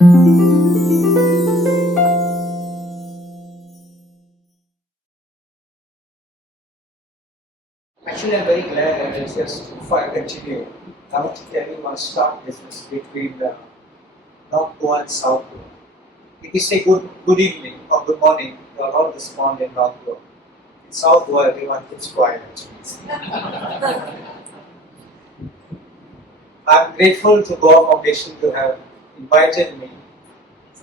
Actually, I'm very glad, and it's just before I continue, I want to tell you one stark difference between North Goa and South Goa. If you say good evening or good morning, you all respond in North Goa. In South Goa, everyone keeps quiet. I'm grateful to Goa Foundation to have invited me.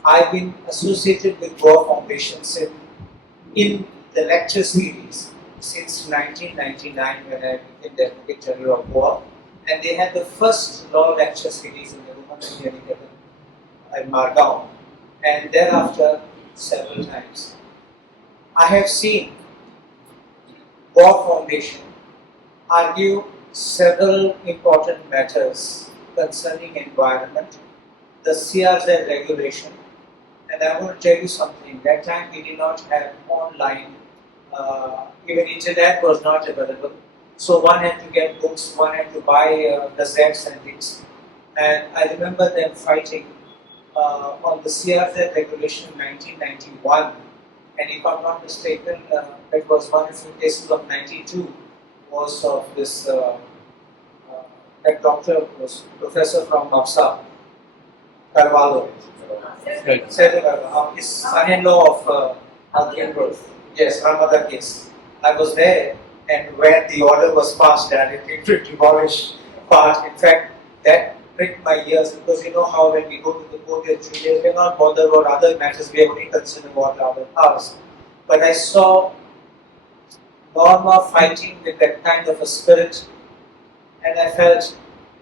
I've been associated with Goa Foundation in the lecture series since 1999 when I became the Advocate Carlos of Goa, and they had the first law lecture series in the Roman Indian in Margao, and thereafter several times. I have seen Goa Foundation argue several important matters concerning environment, the CRZ regulation, and I want to tell you something. That time we did not have online, even internet was not available. So one had to get books, one had to buy gazettes and things. And I remember them fighting on the CRZ regulation in 1991. And if I'm not mistaken, it was one of the cases of 92 was of this, that doctor was professor from Mapsa, Carvalho. His son-in-law of Cambridge. Yes, Ramada case. I was there, and when the order was passed directly to demolish part, in fact, that pricked my ears because you know how when we go to the court as juniors, we're not bothered about other matters, we are only concerned about our house. But I saw Norma fighting with that kind of a spirit, and I felt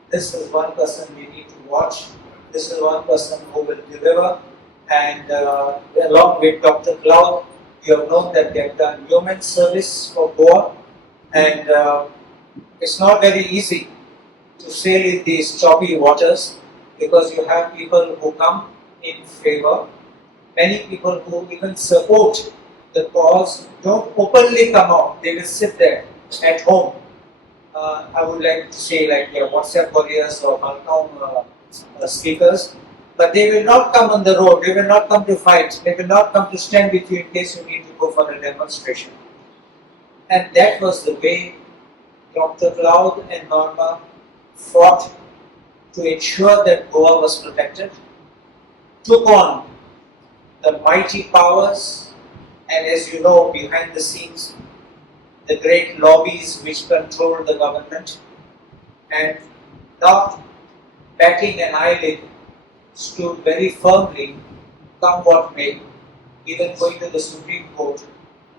this is one person we need to watch. This is one person who will deliver, and along with Dr. Cloud, you have known that they have done human service for Goa, and it's not very easy to sail in these choppy waters because you have people who come in favor, many people who even support the cause don't openly come out, they will sit there at home. I would like to say like WhatsApp warriors or Malcolm speakers, but they will not come on the road, they will not come to fight, they will not come to stand with you in case you need to go for a demonstration. And that was the way Dr. Cloud and Norma fought to ensure that Goa was protected, took on the mighty powers, and as you know, behind the scenes, the great lobbies which control the government, and not batting an eyelid, stood very firmly, come what may, even going to the Supreme Court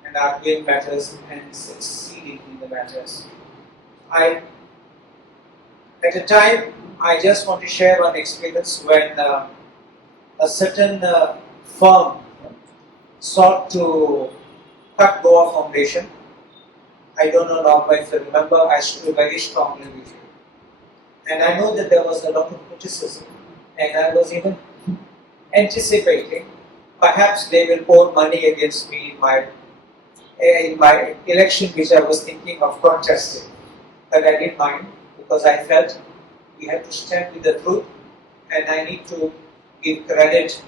and arguing matters and succeeding in the matters. At a time, I just want to share one experience when a certain firm sought to cut Goa Foundation. I don't know Norma if you remember, I stood very strongly with you. And I know that there was a lot of criticism, and I was even anticipating perhaps they will pour money against me in my election which I was thinking of contesting. But I didn't mind because I felt we have to stand with the truth, and I need to give credit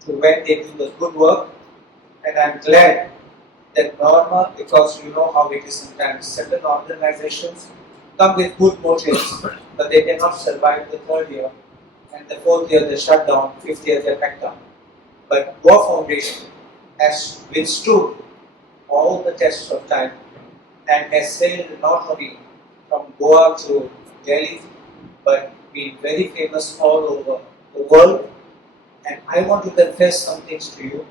to when they do the good work. And I'm glad that Norma, because you know how it is sometimes, certain organizations come with good motives, but they cannot survive the third year, and the fourth year they shut down, fifth year they pack down. But Goa Foundation has withstood all the tests of time and has sailed not only from Goa to Delhi, but been very famous all over the world. And I want to confess some things to you,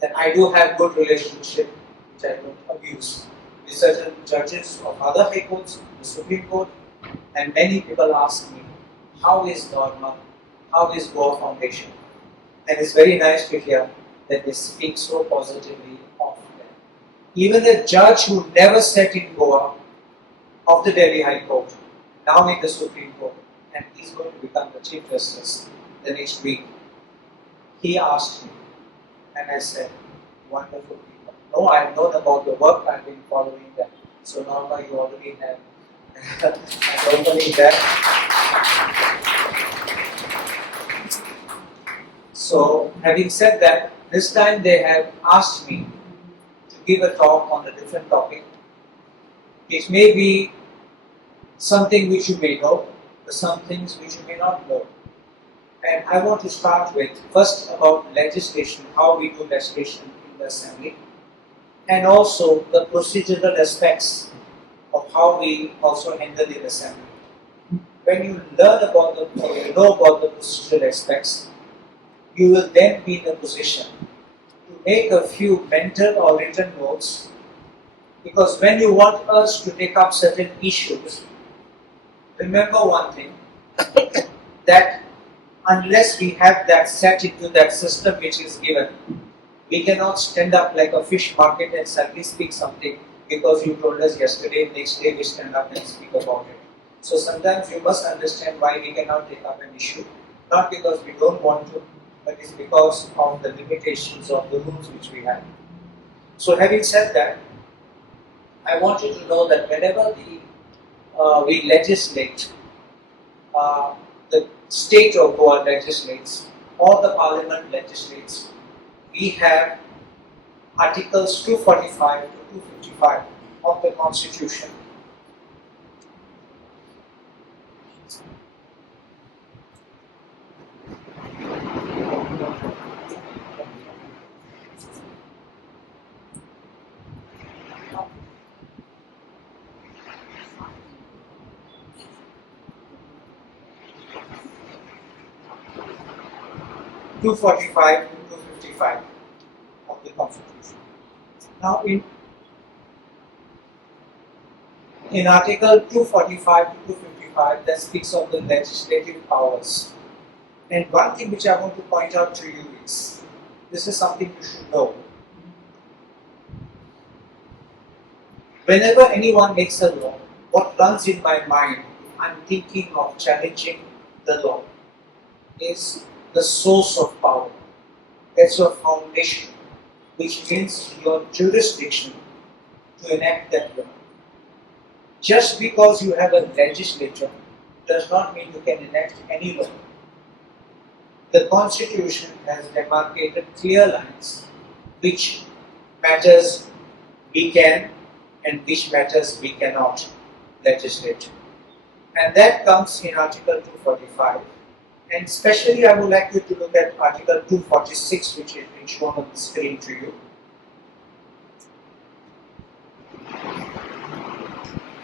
that I do have good relationship which I don't abuse with certain judges of other high courts, the Supreme Court, and many people ask me, how is Norma, how is Goa Foundation? And it's very nice to hear that they speak so positively of them. Even a judge who never sat in Goa of the Delhi High Court, now in the Supreme Court, and he's going to become the Chief Justice the next week, he asked me, and I said, wonderful people. No, I've known about the work, I've been following them. So Norma, you already have an opening there. So, having said that, this time they have asked me to give a talk on a different topic. It may be something which you may know, or some things which you may not know. And I want to start with first about legislation, how we do legislation in the Assembly, and also the procedural aspects of how we also handle the Assembly. When you learn about or you know about the procedural aspects, you will then be in a position to make a few mental or written notes, because when you want us to take up certain issues, remember one thing, that unless we have that set into that system which is given, we cannot stand up like a fish market and suddenly speak something because you told us yesterday, next day we stand up and speak about it. So sometimes you must understand why we cannot take up an issue, not because we don't want to, but it's because of the limitations of the rules which we have. So having said that, I want you to know that whenever we legislate, the state of Goa legislates or the parliament legislates, we have articles 245 to 255 of the constitution. (245 to 255) of the Constitution. Now, in Article 245 to 255, that speaks of the legislative powers. And one thing which I want to point out to you is, this is something you should know. Whenever anyone makes a law, what runs in my mind, if I'm thinking of challenging the law, is the source of power. That's your foundation, which means your jurisdiction to enact that law. Just because you have a legislature does not mean you can enact any law. The Constitution has demarcated clear lines which matters we can and which matters we cannot legislate. And that comes in Article 245. And especially I would like you to look at Article 246, which is being shown on the screen to you.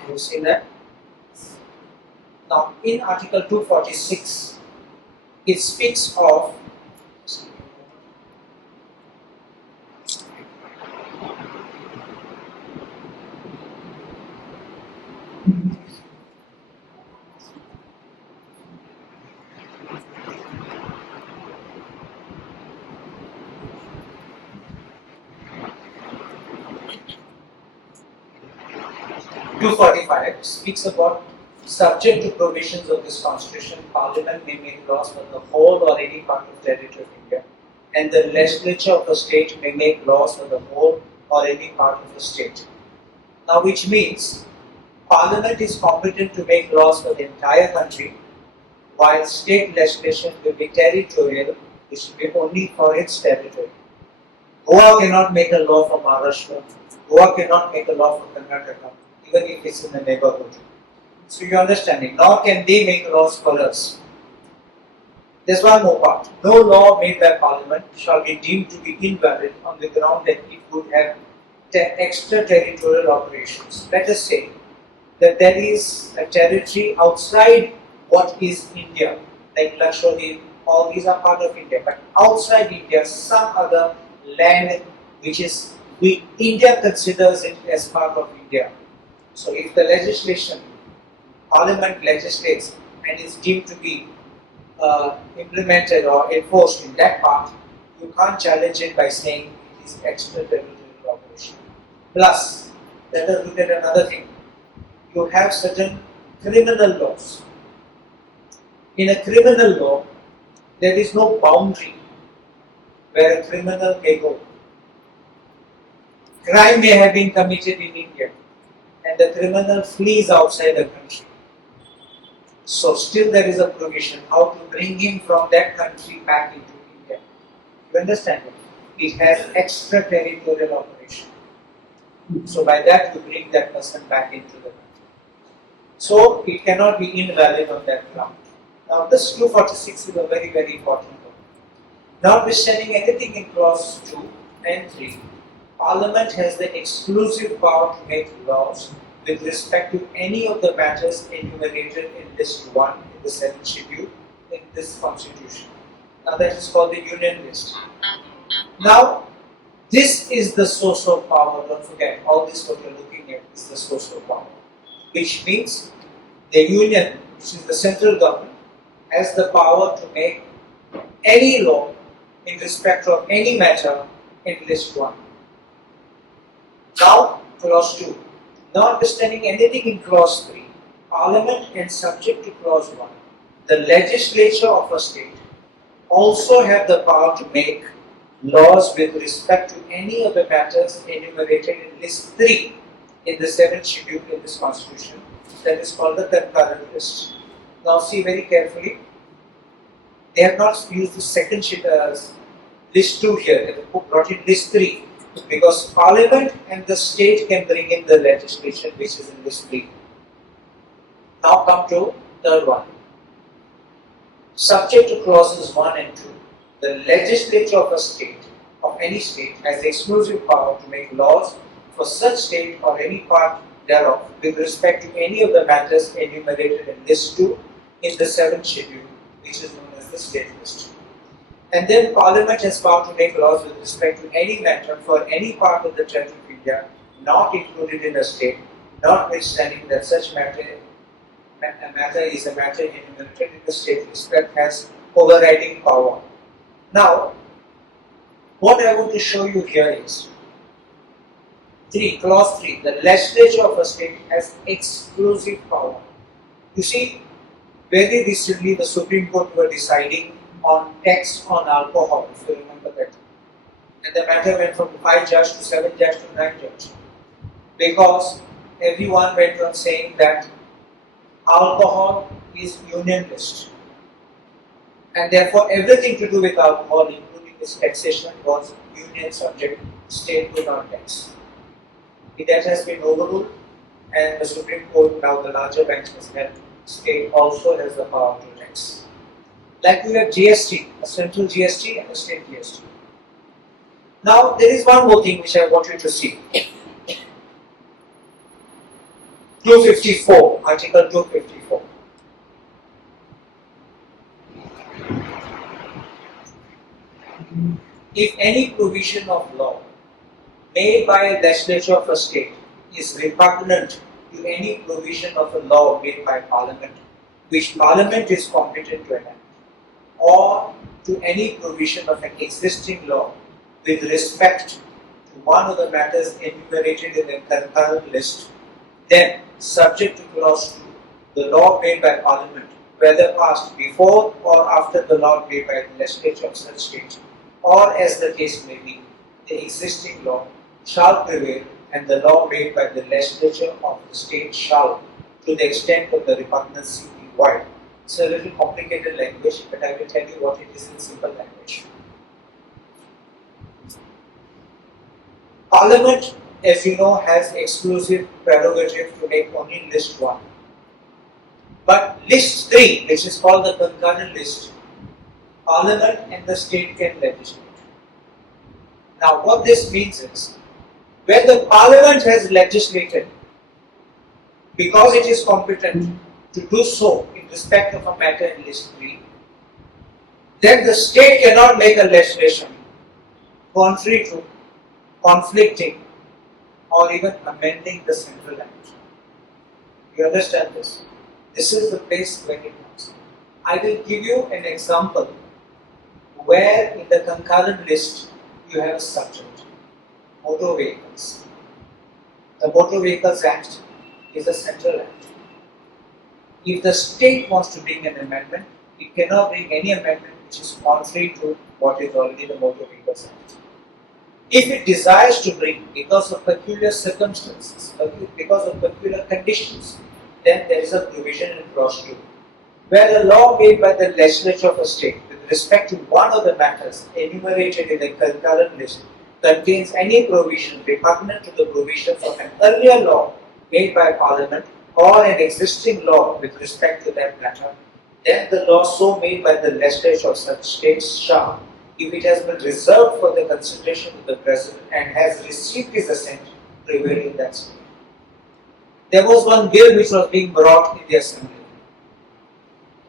You see that? Now, in Article 246, it speaks of speaks about subject to provisions of this Constitution, Parliament may make laws for the whole or any part of territory of India, and the legislature of a state may make laws for the whole or any part of the state. Now, which means Parliament is competent to make laws for the entire country, while state legislation will be territorial, which will be only for its territory. Goa cannot make a law for Maharashtra, Goa cannot make a law for Karnataka, even if it's in the neighborhood. So you understand it. Nor can they make laws for us. There's one more part. No law made by Parliament shall be deemed to be invalid on the ground that it would have extraterritorial operations. Let us say that there is a territory outside what is India, like Lakshadweep, all these are part of India, but outside India, some other land which is, India considers it as part of India. So if the legislation, Parliament legislates and is deemed to be implemented or enforced in that part, you can't challenge it by saying it is extraterritorial operation. Plus, let us look at another thing. You have certain criminal laws. In a criminal law, there is no boundary where a criminal may go. Crime may have been committed in India, and the criminal flees outside the country. So still there is a provision how to bring him from that country back into India. You understand it? It has extraterritorial operation. So by that you bring that person back into the country. So it cannot be invalid on that ground. Now this 246 is a very, very important one. Notwithstanding anything in clause 2 and 3, Parliament has the exclusive power to make laws with respect to any of the matters enumerated in list 1 in the 7th schedule in this constitution. Now that is called the Union List. Now this is the source of power, don't forget, all this what you are looking at is the source of power. Which means the Union, which is the central government, has the power to make any law in respect of any matter in list 1. Now, clause 2. Notwithstanding anything in clause 3, Parliament and subject to clause 1, the legislature of a state also have the power to make laws with respect to any of the matters enumerated in list 3 in the 7th schedule in this constitution, that is called the concurrent list. Now see very carefully, they have not used the second list 2 here, they have brought in list 3 because Parliament and the state can bring in the legislation which is in list 3. Now come to third one. Subject to clauses 1 and 2, the legislature of a state, of any state, has the exclusive power to make laws for such state or any part thereof with respect to any of the matters enumerated in list 2 in the 7th schedule, which is known as the state list. And then Parliament has power to make laws with respect to any matter for any part of the territory of India not included in a state, notwithstanding that such matter is a matter enumerated in the state list that has overriding power. Now, what I want to show you here is clause 3, the legislature of a state has exclusive power. You see, very recently the Supreme Court were deciding on tax on alcohol, if you remember that. And the matter went from 5 judge to 7 judge to 9 judge. Because everyone went on saying that alcohol is union list. And therefore everything to do with alcohol, including its taxation, was union subject, state could not tax. That has been overruled, and the Supreme Court, now the larger banks has held, state also has the power to tax. Like we have GST, a central GST and a state GST. Now there is one more thing which I want you to see. 254, Article 254. If any provision of law made by a legislature of a state is repugnant to any provision of a law made by Parliament, which Parliament is competent to enact, or to any provision of an existing law with respect to one of the matters enumerated in the concurrent list, then, subject to clause 2, the law made by Parliament, whether passed before or after the law made by the legislature of such state, or as the case may be, the existing law shall prevail, and the law made by the legislature of the state shall, to the extent of the repugnancy, be void. It's a little complicated language, but I will tell you what it is in simple language. Parliament, as you know, has exclusive prerogative to make only list 1. But list 3, which is called the concurrent list, Parliament and the state can legislate. Now what this means is, when the Parliament has legislated, because it is competent to do so in respect of a matter in list 3, then the state cannot make a legislation contrary to, conflicting, or even amending the central act. You understand this? This is the place where it comes. I will give you an example where in the concurrent list you have a subject, motor vehicles. The Motor Vehicles Act is a central act. If the state wants to bring an amendment, it cannot bring any amendment which is contrary to what is already the Motor Vehicles Act. If it desires to bring, because of peculiar circumstances, because of peculiar conditions, then there is a provision in clause 2, where a law made by the legislature of a state with respect to one of the matters enumerated in the concurrent list contains any provision repugnant to the provisions of an earlier law made by Parliament or an existing law with respect to that matter, then the law so made by the legislature of such states shall, if it has been reserved for the consideration of the President and has received his assent, prevail in that state. There was one bill which was being brought in the Assembly,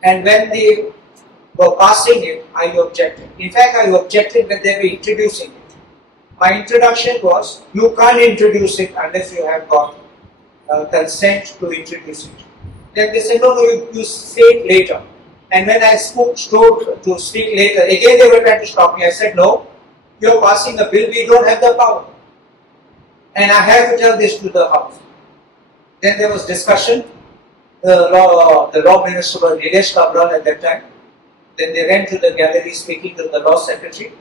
and when they were passing it, I objected. In fact, I objected when they were introducing it. My introduction was, you can't introduce it unless you have got consent to introduce it. Then they said, no, you say it later. And when I stood to speak later, again they were trying to stop me. I said, no, you're passing a bill, we don't have the power. And I have to tell this to the House. Then there was discussion. The law minister was Nilesh Kabral at that time. Then they went to the gallery speaking to the law secretary.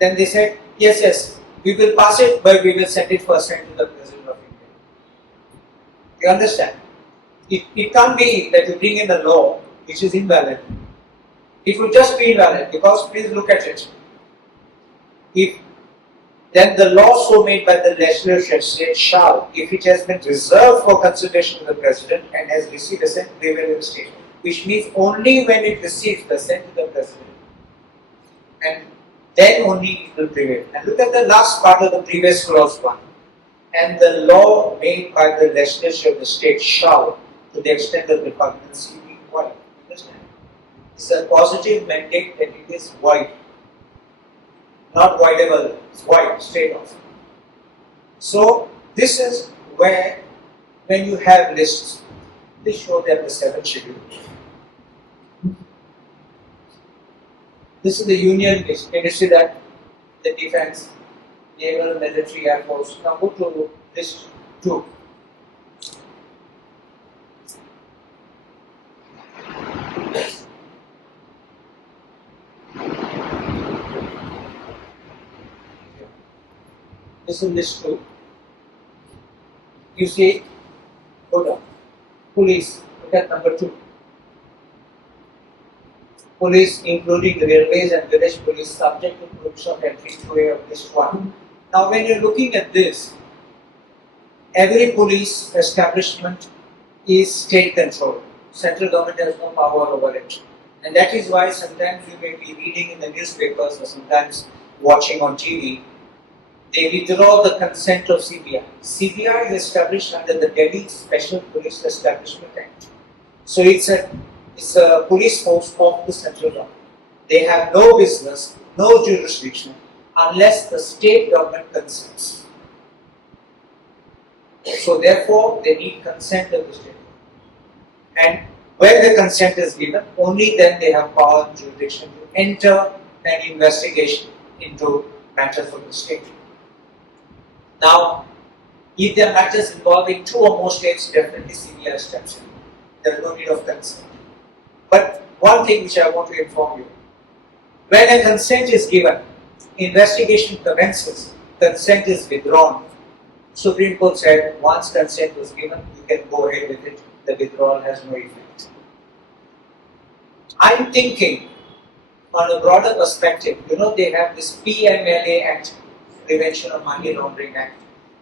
Then they said, yes, we will pass it, but we will send it for assent to the President of India. You understand? It can't be that you bring in a law which is invalid. It will just be invalid because, please look at it. Then the law so made by the legislature shall, if it has been reserved for consideration of the President and has received assent, prevail in the state. Which means only when it receives the assent of the President, and then only it will prevail. And look at the last part of the previous clause 1. And the law made by the legislature of the state shall, to the extent of repugnancy, be void. Understand? It's a positive mandate that it is void. Not voidable, it's void, straight off. So, this is where, when you have lists, they show them the 7th schedule. This is the union list. Can you see that? The defense, naval, military, air force. Now go to list 2. This is list 2. You see, go down. Police, look at number 2. Police, including railways and village police, subject to provision of entry through of list 1. Now, when you're looking at this, every police establishment is state controlled. Central government has no power over it. And that is why sometimes you may be reading in the newspapers or sometimes watching on TV, they withdraw the consent of CBI. CBI is established under the Delhi Special Police Establishment Act. So it's a police force of the central government. They have no business, no jurisdiction unless the state government consents. So therefore, they need consent of the state government. And when the consent is given, only then they have power and jurisdiction to enter an investigation into matters of the state. Now, if there are matters involving 2 or more states, definitely CBI steps in. There is no need of consent. But one thing which I want to inform you, when a consent is given, investigation commences, consent is withdrawn. Supreme Court said once consent was given, you can go ahead with it, the withdrawal has no effect. I'm thinking on a broader perspective, they have this PMLA Act, Prevention of Money Laundering Act,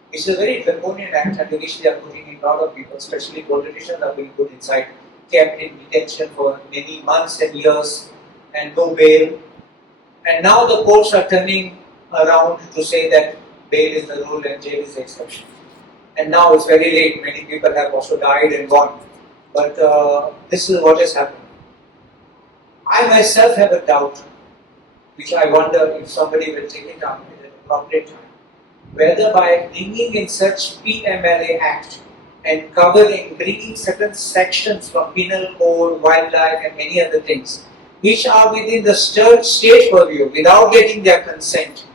which is a very draconian act under which they are putting in a lot of people, especially politicians, are being put inside, kept in detention for many months and years and no bail. And now the courts are turning around to say that bail is the rule and jail is the exception. And now it's very late, many people have also died and gone. But this is what has happened. I myself have a doubt, which I wonder if somebody will take it up at an appropriate time, whether by bringing in such PMLA Act and bringing certain sections from penal code, wildlife and many other things, which are within the state purview without getting their consent,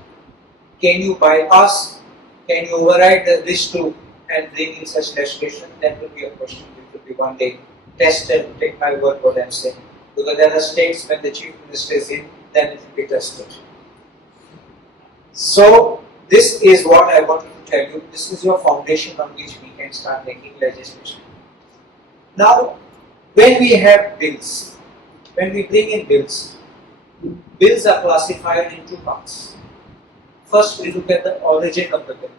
can you bypass, can you override the list 2 and bring in such legislation? That will be a question which will be one day tested, take my word for what I am saying. Because there are states when the Chief Minister is in, then it will be tested. So, this is what I wanted to tell you. This is your foundation on which we can start making legislation. Now, when we have bills, when we bring in bills, Bills are classified in two parts. First, we look at the origin of the bill.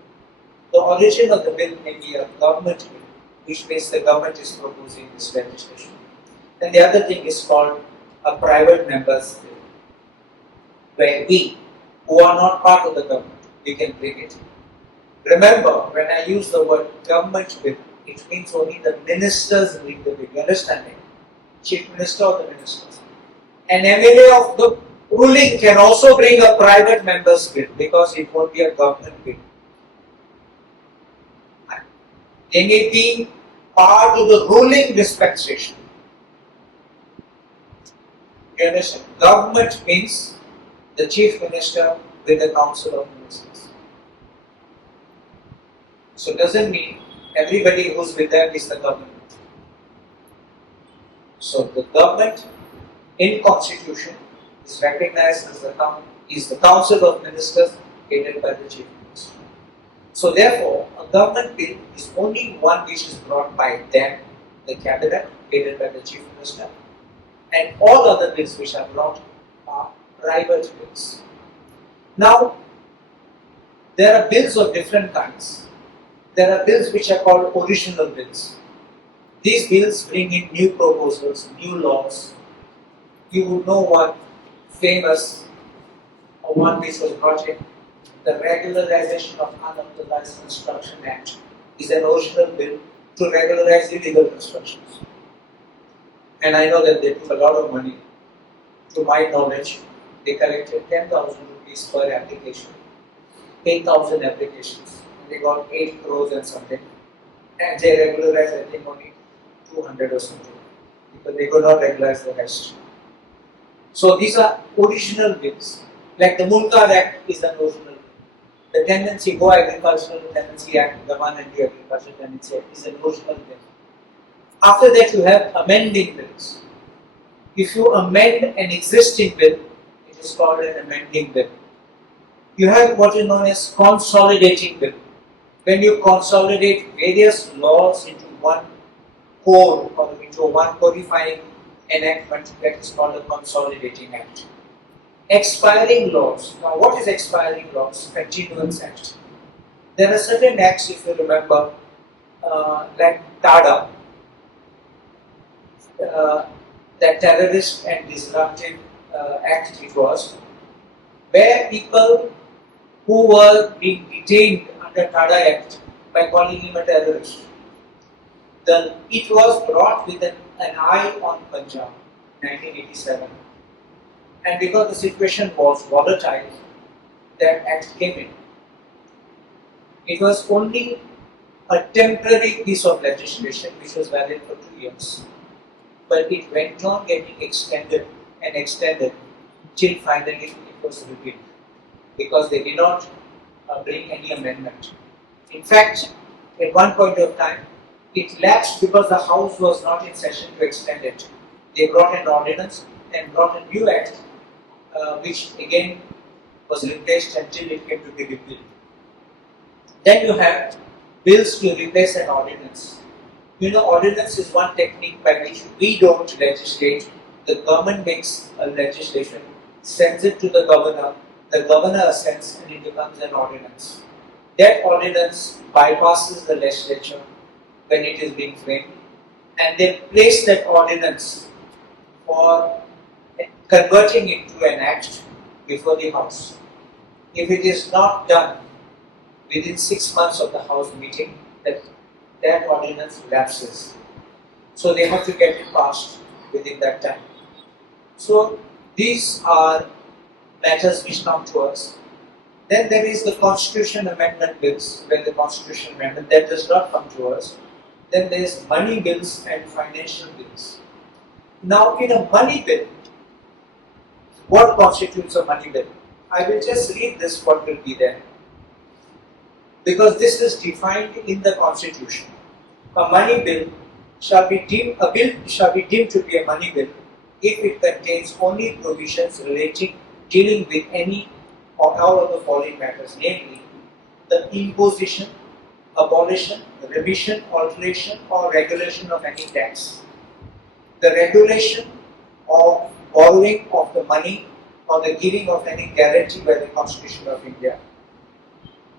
The origin of the bill may be a government bill, which means the government is proposing this legislation. And the other thing is called a private member's bill, where we, who are not part of the government, we can bring it. Remember, when I use the word government bill, it means only the ministers bring the bill. You understand it? Chief Minister or the ministers. An MLA of the ruling can also bring a private member's bill because it won't be a government bill. They may be part of the ruling dispensation. You understand? Government means the Chief Minister with the Council of Ministers. So it doesn't mean everybody who's with them is the government. So the government in Constitution is recognized as the Council of Ministers headed by the Chief Minister. So therefore, a government bill is only one which is brought by them, the Cabinet headed by the Chief Minister, and all other bills which are brought are private bills. Now, there are bills of different kinds. There are bills which are called original bills. These bills bring in new proposals, new laws. You would know one famous or one which was brought in, the Regularization of Unauthorized Construction Act is an original bill to regularize illegal constructions. And I know that they took a lot of money. To my knowledge, they collected 10,000 rupees per application, 8,000 applications, and they got 8 crores and something. And they regularized, I think, only 200 or something, because they could not regularize the rest. So these are original bills. Like the Mulkar Act is an original bill. The Tendency, Goa Agricultural Tendency Act, Gaman and the Agricultural Tendency Act is an original bill. After that you have amending bills. If you amend an existing bill, it is called an amending bill. You have what is known as consolidating bill. When you consolidate various laws into one code or into one codifying enactment, that is called a consolidating act. Expiring laws. Now what is expiring laws? Continuance Act. There are certain acts, if you remember, like TADA, that Terrorist and Disruptive Act it was, where people who were being detained under TADA Act by calling him a terrorist, it was brought with an eye on Punjab, 1987. And because the situation was volatile, that act came in. It was only a temporary piece of legislation which was valid for 2 years. But it went on getting extended and extended till finally it was repealed, because they did not bring any amendment. In fact, at one point of time, it lapsed because the House was not in session to extend it. They brought an ordinance and brought a new act, which again was replaced until it came to be repealed. Then you have bills to replace an ordinance. You know, ordinance is one technique by which we don't legislate. The government makes a legislation, sends it to the governor assents, and it becomes an ordinance. That ordinance bypasses the legislature when it is being framed, and they place that ordinance for converting it to an act before the House. If it is not done within 6 months of the House meeting, that ordinance lapses. So they have to get it passed within that time. So these are matters which come to us. Then there is the Constitution Amendment Bills, where the Constitution Amendment, that does not come to us. Then there is money bills and financial bills. Now in a money bill, what constitutes a money bill? I will just read this, what will be there, because this is defined in the Constitution. A money bill shall be deemed to be a money bill if it contains only provisions dealing with any or all of the following matters, namely the imposition, abolition, remission, alteration or regulation of any tax, the regulation of borrowing of the money or the giving of any guarantee by the Constitution of India,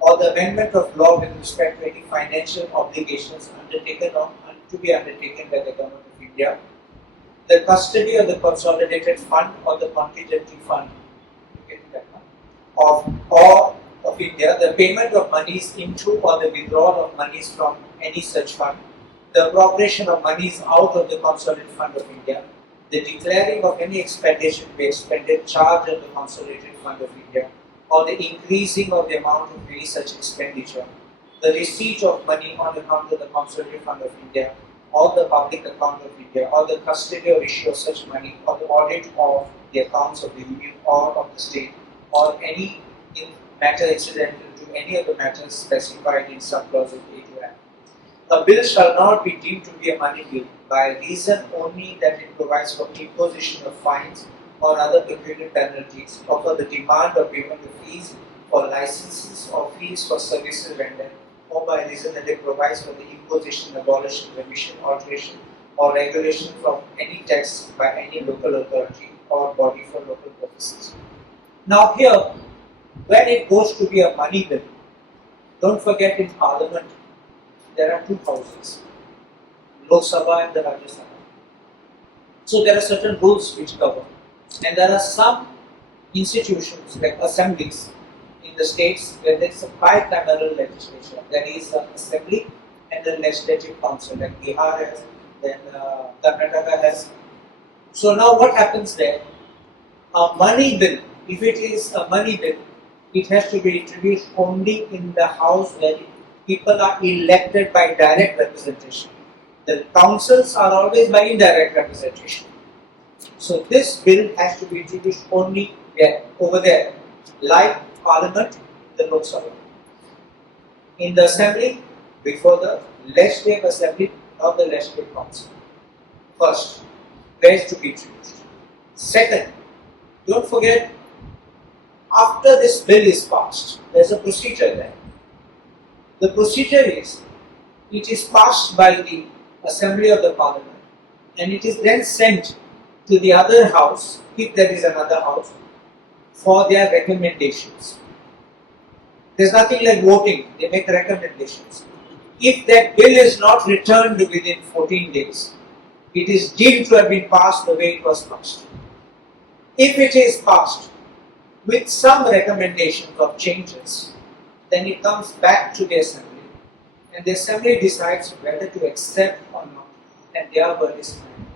or the amendment of law with respect to any financial obligations undertaken or to be undertaken by the Government of India, the custody of the consolidated fund or the contingency fund of India, the payment of monies into or the withdrawal of monies from any such fund, the appropriation of monies out of the consolidated fund of India, the declaring of any expenditure to be expended charge of the consolidated fund of India, or the increasing of the amount of any such expenditure, the receipt of money on account of the consolidated fund of India, or the public account of India, or the custody or issue of such money, or the audit of the accounts of the Union or of the state, or any matter incidental to any of the matters specified in subclause of A to F. A bill shall not be deemed to be a money bill by reason only that it provides for imposition of fines or other pecuniary penalties, or for the demand or payment of fees for licenses or fees for services rendered, or by reason that it provides for the imposition, abolition, remission, alteration, or regulation of any tax by any local authority or body for local purposes. Now here, when it goes to be a money bill, don't forget in Parliament there are two houses, Lok Sabha and the Rajya Sabha. So there are certain rules which govern, and there are some institutions like assemblies in the states where there is a bicameral legislature. There is an assembly and a legislative council, like Bihar has, then Karnataka has. So now what happens there? A money bill, if it is a money bill, it has to be introduced only in the house where people are elected by direct representation. The councils are always by indirect representation. So this bill has to be introduced only over there, like Parliament, the Lok Sabha. In the Assembly, before the Legislative Assembly or the Legislative Council. First, where is to be introduced. Second, don't forget, after this bill is passed, there is a procedure there. The procedure is, it is passed by the Assembly of the Parliament, and it is then sent to the other house, if there is another house, for their recommendations. There is nothing like voting, they make recommendations. If that bill is not returned within 14 days, it is deemed to have been passed the way it was passed. If it is passed with some recommendations of changes, then it comes back to the Assembly, and the Assembly decides whether to accept or not, and their word is final.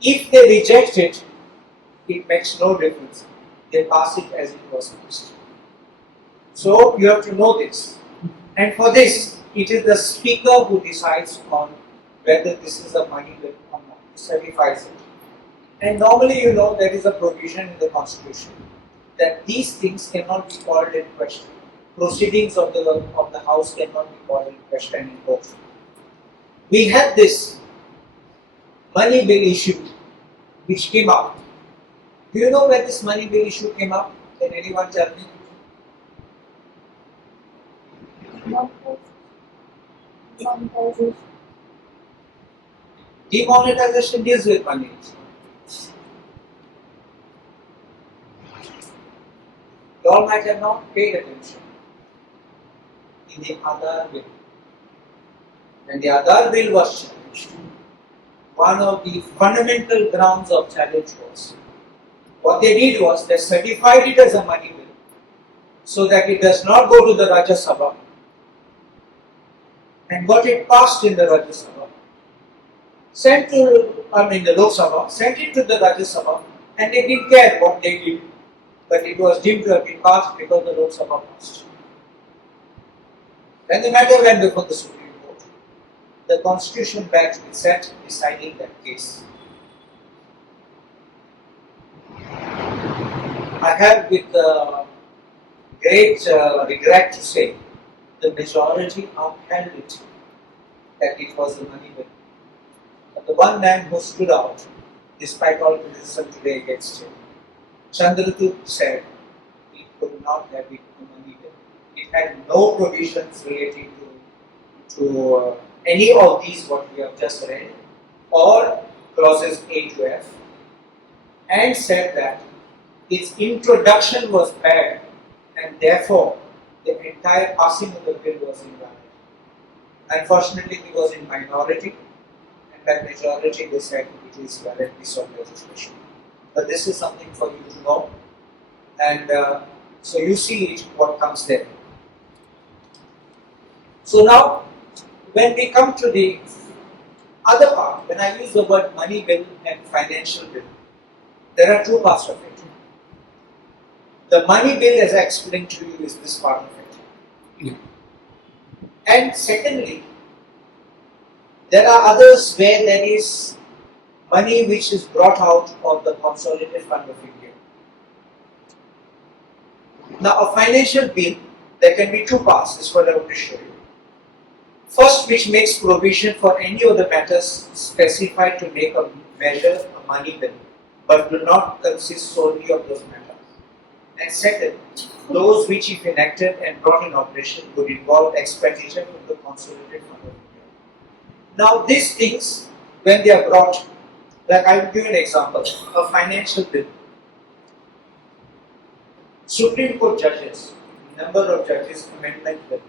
If they reject it, it makes no difference. They pass it as it was passed. So you have to know this. And for this, it is the Speaker who decides on whether this is a money bill or not, certifies it. And normally, you know, there is a provision in the Constitution that these things cannot be called in question. Proceedings of the House cannot be called in question in court. We had this money bill issue which came up. Do you know where this money bill issue came up? Can anyone tell me? Demonetization deals with money. You all might have not paid attention in the Aadhaar bill. When the Aadhaar bill was challenged, one of the fundamental grounds of challenge was, what they did was they certified it as a money bill so that it does not go to the Rajya Sabha, and got it passed in the Rajya Sabha, the Lok Sabha, sent it to the Rajya Sabha, and they didn't care what they did, but it was deemed to have been passed because the Lok Sabha passed. When the matter went before the Supreme Court, the Constitution bench sat deciding that case. I have with great regret to say, the majority upheld it, that it was a money bill. But the one man who stood out, despite all criticism today against him, Chandratu, said it could not have been a money bill. It had no provisions relating to any of these what we have just read, or clauses A to F, and said that its introduction was bad, and therefore the entire passing of the bill was invalid. Unfortunately, he was in minority, and by majority they said it is valid piece of legislation. But this is something for you to know, and so you see it, what comes there. So now, when we come to the other part, when I use the word money bill and financial bill, there are two parts of it. The money bill, as I explained to you, is this part of it. Yeah. And secondly, there are others where there is money which is brought out of the Consolidated Fund of India. Now, a financial bill, there can be two parts, this is what I want to show you. First, which makes provision for any of the matters specified to make a measure a money bill, but do not consist solely of those matters. And second, those which, if enacted and brought in operation, would involve expenditure from the Consolidated Fund of India. Now, these things, when they are brought, like I will give an example, a financial bill. Supreme Court judges, number of judges, amendment bill.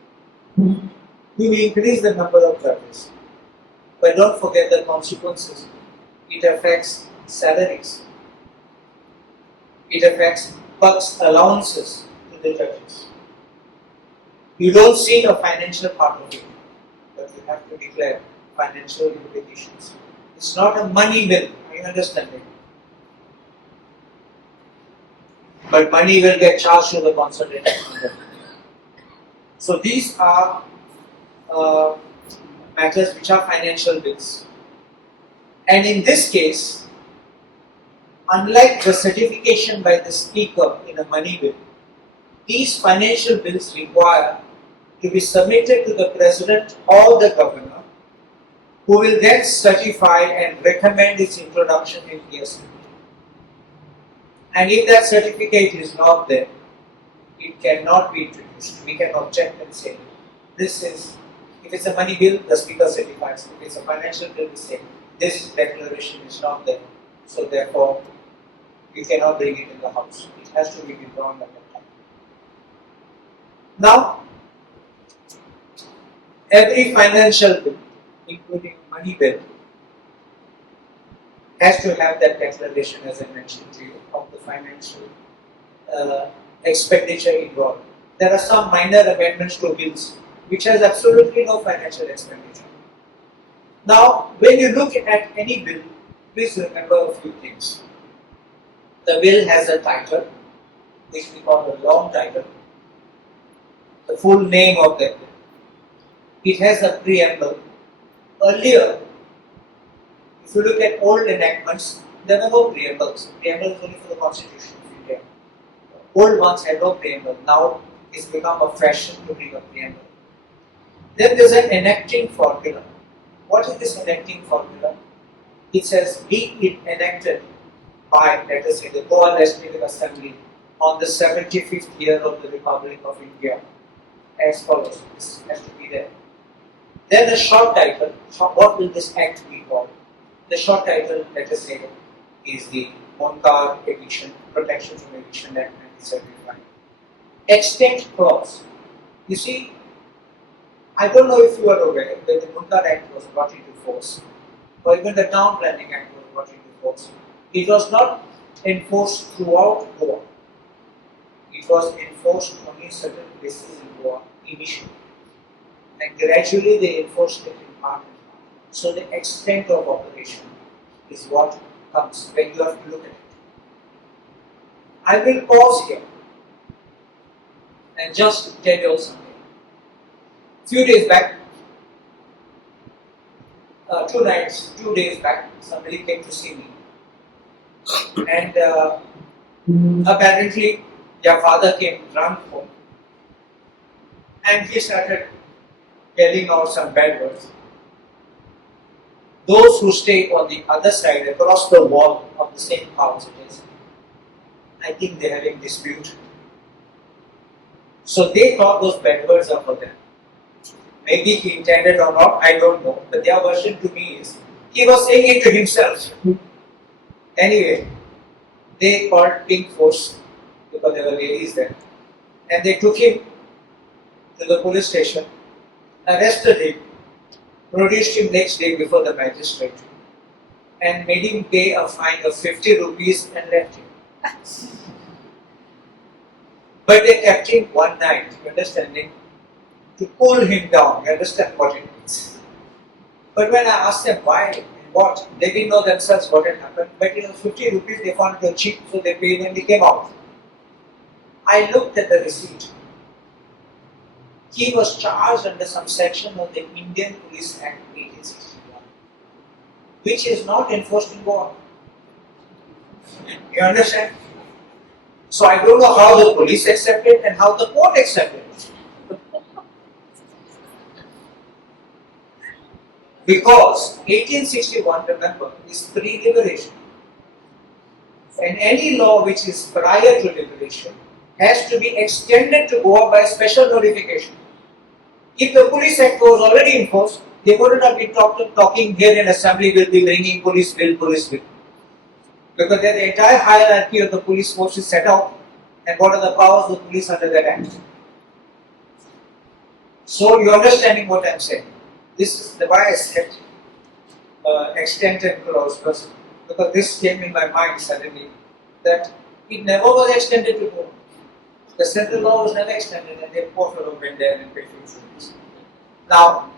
You increase the number of judges, but don't forget the consequences. It affects salaries. It affects perks, allowances to the judges. You don't see the financial part of it, but you have to declare financial implications. It's not a money bill, are you understanding? But money will get charged to the Consolidated Fund. So these are matters which are financial bills. And in this case, unlike the certification by the speaker in a money bill, these financial bills require to be submitted to the president or the governor, who will then certify and recommend its introduction in the assembly. And if that certificate is not there, it cannot be introduced. We can object and say, this is, if it's a money bill, the speaker certifies. If it's a financial bill, we say, this declaration is not there. So therefore, you cannot bring it in the house. It has to be withdrawn at that time. Now, every financial bill, including money bill, has to have that declaration, as I mentioned to you, of the financial expenditure involved. There are some minor amendments to bills which has absolutely no financial expenditure. Now, when you look at any bill, please remember a few things. The bill has a title, which we call a long title, the full name of that bill. It has a preamble. Earlier, if you look at old enactments, there were no preambles. Preamble is only for the Constitution of India. Old ones had no preamble. Now it's become a fashion to bring a preamble. Then there's an enacting formula. What is this enacting formula? It says, be it enacted by, let us say, the Goa Legislative Assembly on the 75th year of the Republic of India, as follows. This has to be there. Then the short title, what will this act be called? The short title, let us say, is the Untitled Chapter, Protection from Eviction Act 1975. Extent clause. You see, I don't know if you are aware that the Untitled Act was brought into force, or even the Town Planning Act was brought into force. It was not enforced throughout Goa. It was enforced only in certain places in Goa initially. And gradually they enforced it in part and part. So the extent of operation is what comes when you have to look at it. I will pause here and just tell you something. Few days back, 2 days back, somebody came to see me. And apparently their father came drunk home and he started yelling out some bad words. Those who stay on the other side, across the wall of the same house it is, I think they are having dispute. So they thought those bad words are for them. Maybe he intended or not, I don't know. But their version to me is, he was saying it to himself. Anyway, they called Pink Force because there were ladies there, and they took him to the police station, arrested him, produced him next day before the magistrate, and made him pay a fine of 50 rupees and left him. But they kept him one night, you understand, to cool him down. You understand what it means? But when I asked them why and what, they didn't know themselves what had happened. But 50 rupees they found it cheap, so they paid and they came out. I looked at the receipt. He was charged under some section of the Indian Police Act 1861, which is not enforced in Goa. You understand? So I don't know how the police accepted and how the court accepted it. Because 1861, remember, is pre-liberation. And any law which is prior to liberation has to be extended to Goa by special notification. If the Police Act was already enforced, they wouldn't have been talking here in assembly, will be bringing police bill. Because the entire hierarchy of the police force is set out, and what are the powers of the police under that act? So you're understanding what I'm saying. This is the why I said extended clause, because this came in my mind suddenly, that it never was extended to Goa. The central law was never extended, and they poor fellow went there and paid insurance. Now,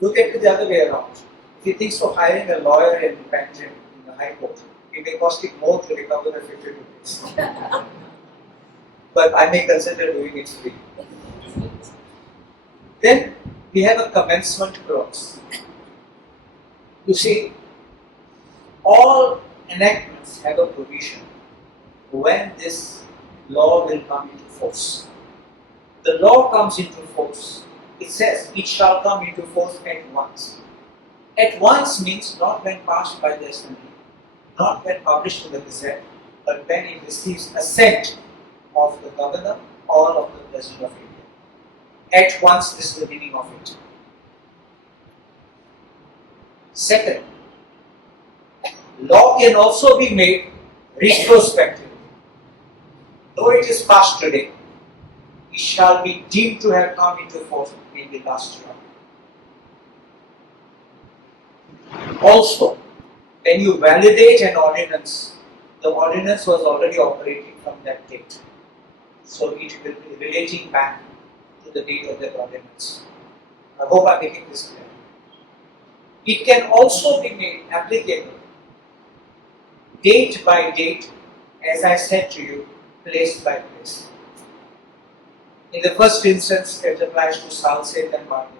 look at it the other way around. If he thinks of hiring a lawyer in Panjim in the High Court, it may cost him more to recover the 50 rupees. But I may consider doing it free. Then we have a commencement clause. You see, all enactments have a provision when this law will come into force. The law comes into force. It says it shall come into force at once. At once means not when passed by the assembly, not when published in the Gazette, but when it receives assent of the governor or of the President of India. At once, this is the meaning of it. Second, law can also be made retrospectively. Though it is passed today, it shall be deemed to have come into force maybe last year. Also, when you validate an ordinance, the ordinance was already operating from that date. So it will be relating back to the date of that ordinance. I hope I'm making this clear. It can also be made applicable date by date, as I said to you, place by place. In the first instance, it applies to Salseth and Barnet.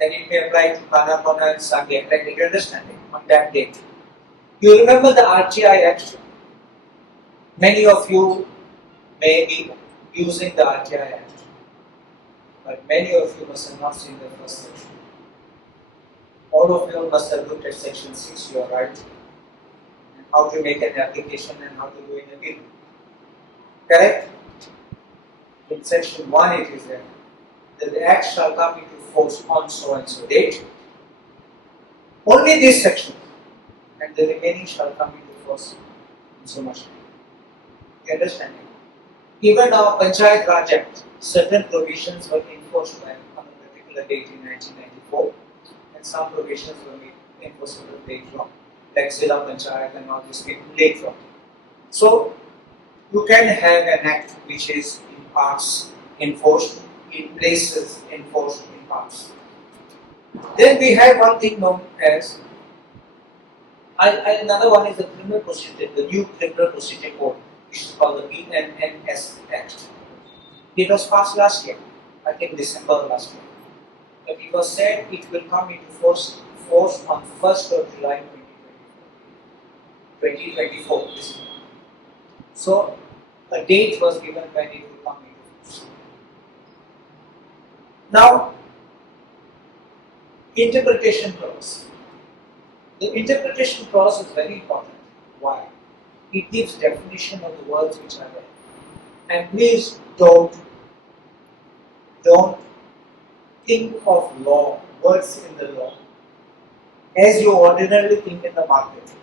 Then it may apply to Kanapana and Sangye, like you understand it, on that date. You remember the RTI Act? Many of you may be using the RTI Act, but many of you must have not seen the first section. All of you must have looked at section 6, you are right, and how to make an application and how to do an appeal. Correct? In section 1 it is there, that the act shall come into force on so and so date. Only this section, and the remaining shall come into force in so much time. You understand? Even our Panchayat Raj Act, certain provisions were enforced by on a particular date in 1994, and some provisions were made enforceable later on, like Zilla Panchayat and all this later on. So, you can have an act which is in parts enforced, in places enforced in parts. Then we have one thing known as, another one is the criminal procedure, the new criminal procedure code, which is called the BNNS Act. It was passed last year, I think December last year. But it was said it will come into force on 1st of July 2024, this year. So, a date was given when it will come into force. Now, interpretation clause. The interpretation clause is very important. Why? It gives definition of the words which are there. And please don't think of law, words in the law, as you ordinarily think in the market.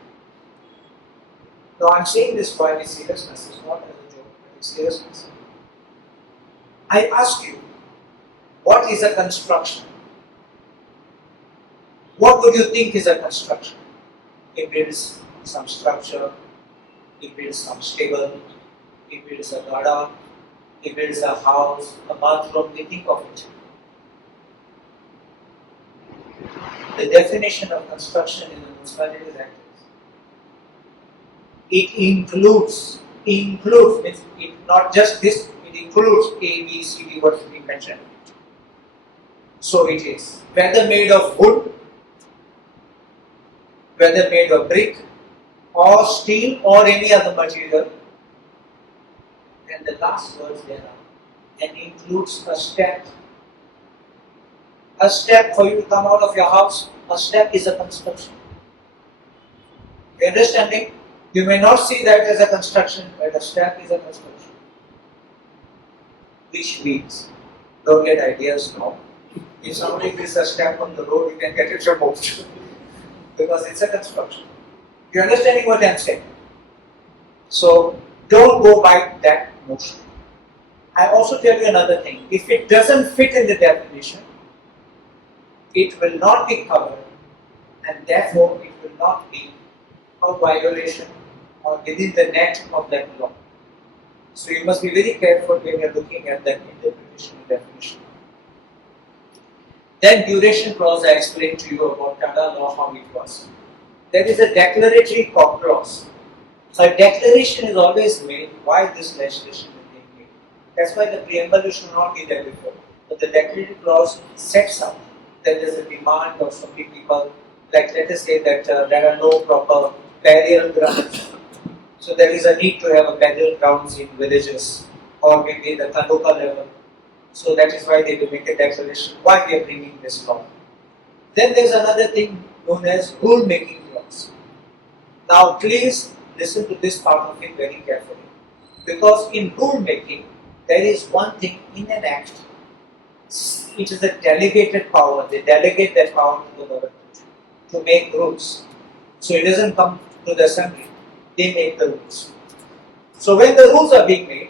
Now I'm saying this for any seriousness, it's not as a joke, but it's seriousness. I ask you, what is a construction? What would you think is a construction? It builds some structure, it builds some stable, it builds a garden, it builds a house, a bathroom, we think of it. The definition of construction in the Municipalities Act is, it includes, means it not just this, it includes A, B, C, D, what we mentioned. So it is, whether made of wood, whether made of brick, or steel, or any other material. And the last words there are, and includes a step. A step for you to come out of your house, a step is a construction. You understanding? You may not see that as a construction, but a step is a construction. Which means, don't get ideas now. If somebody gives a step on the road, you can get it removed. Because it's a construction. You understanding what I am saying? So, don't go by that notion. I also tell you another thing. If it doesn't fit in the definition, it will not be covered, and therefore it will not be a violation or within the net of that law. So you must be very careful when you are looking at that interpretation and definition. Then duration clause, I explained to you about Tata law, how it was. There is a declaratory clause. So a declaration is always made why this legislation is being made. That's why the preamble should not be there before. But the declaratory clause sets up that there is a demand of so many people, like let us say that there are no proper burial grounds. So there is a need to have a burial grounds in villages or maybe the taluka level. So that is why they will make a declaration why we are bringing this law. Then there is another thing known as rule making clause. Now please listen to this part of it very carefully, because in rule making there is one thing in an act. It is a delegated power. They delegate that power to the government to make rules. So it doesn't come to the assembly. They make the rules. So when the rules are being made,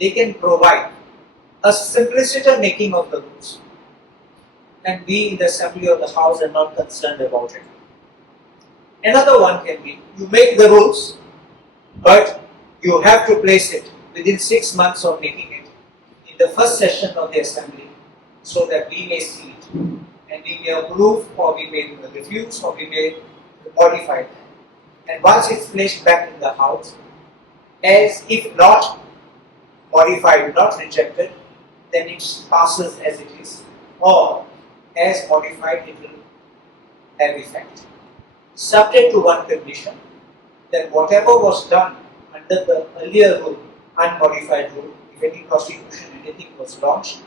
they can provide a simpliciter making of the rules. And we in the assembly or the house are not concerned about it. Another one can be, you make the rules, but you have to place it within 6 months of making it in the first session of the assembly, so that we may see it and we may approve or we may refuse or we may modify it. And once it's placed back in the house, as if not modified, not rejected, then it passes as it is, or as modified it will have effect. Subject to one condition, that whatever was done under the earlier rule, unmodified rule, if any prosecution, anything was launched,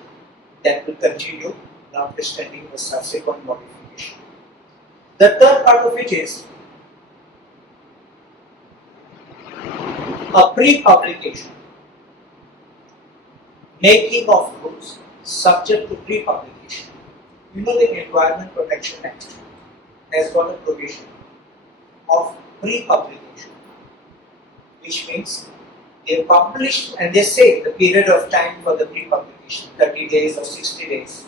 that will continue, notwithstanding the subsequent modification. The third part of it is a pre-publication. Making of rules subject to pre-publication. You know the Environment Protection Act has got a provision of pre-publication, which means they publish and they say the period of time for the pre-publication, 30 days or 60 days.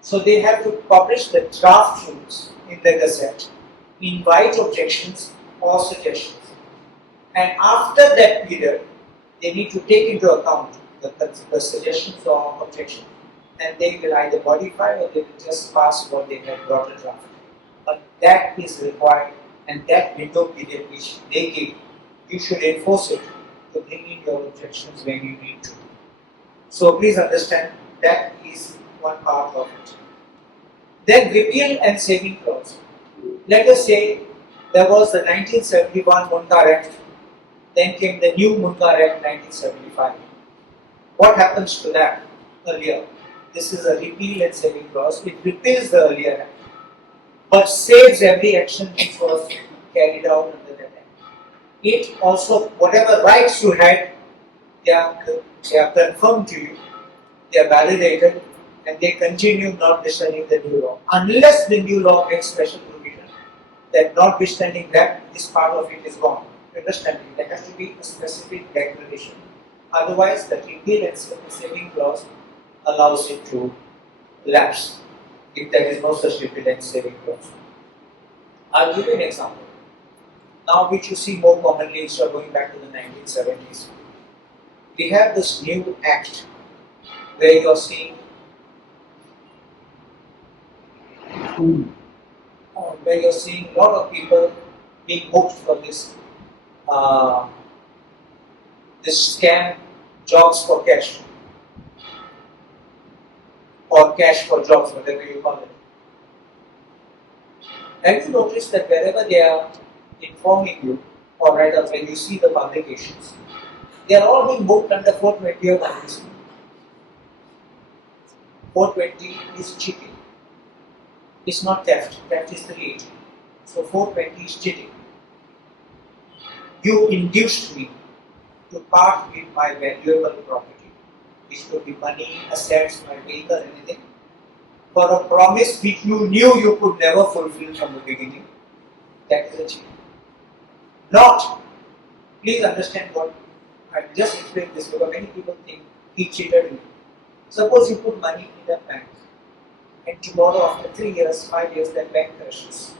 So they have to publish the draft rules in the Gazette, invite objections or suggestions. And after that period, they need to take into account the suggestions or objections, and they will either modify or they will just pass what they have brought a draft. But that is required, and that window period which they give, you should enforce it to bring in your objections when you need to. So please understand that is one part of it. Then repeal and saving clause. Let us say there was the 1971 Munkar Act, then came the new Munkar Act 1975. What happens to that earlier? This is a repeal and saving clause. It repeals the earlier act, but saves every action which was carried out under that act. It also, whatever rights you had, they are confirmed to you, they are validated, and they continue notwithstanding the new law. Unless the new law makes special provision that notwithstanding that, this part of it is gone. Understand? There has to be a specific declaration. Otherwise, the repeal and saving clause allows it to lapse if there is no such repeal and saving clause. I'll give you an example. Now, which you see more commonly instead of going back to the 1970s. We have this new act where you are seeing a lot of people being booked for this this scam, jobs for cash or cash for jobs, whatever you call it. Have you noticed that wherever they are informing you, or rather when you see the publications, they are all being booked under 420 or 1. 420 is cheating. It's not theft. Theft is 380. So 420 is cheating. You induced me to part with my valuable property, which could be money, assets, my vehicle, anything, for a promise which you knew you could never fulfill from the beginning. That is a cheat. Not, please understand what I just explained this because many people think he cheated me. Suppose you put money in the bank and tomorrow after 3 years, 5 years, that bank crashes.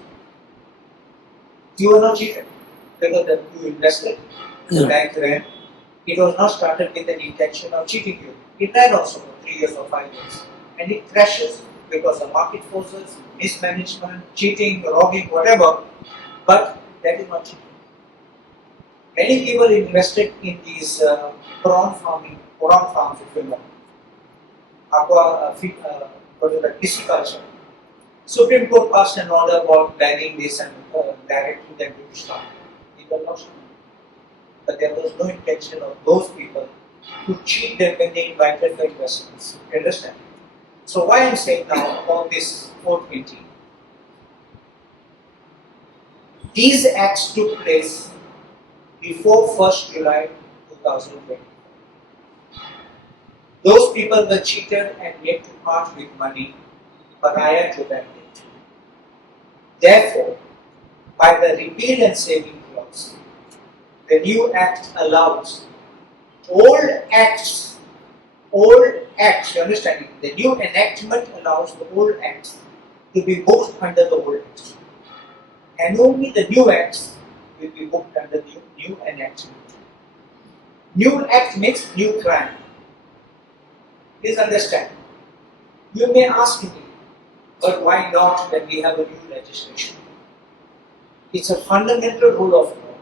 You are not cheated because you invested, the bank ran. It was not started with an intention of cheating you. It ran also for 3 years or 5 years. And it crashes because of market forces, mismanagement, cheating, robbing, whatever. But that is not cheating. Many people invested in these prawn farms, if you know, pisciculture. Supreme Court passed an order about banning this and directing them to stop. People lost money. But there was no intention of those people to cheat them when they invited for investments. You understand? So why I am saying now about this 420? These acts took place before 1st July 2020. Those people were cheated and made to part with money prior to that date. Therefore, by the repeal and saving clause, the new act allows old acts, you understand? The new enactment allows the old acts to be booked under the old acts. And only the new acts will be booked under the new enactment. New act means new crime. Please understand. You may ask me, but why not when we have a new legislation? It's a fundamental rule of law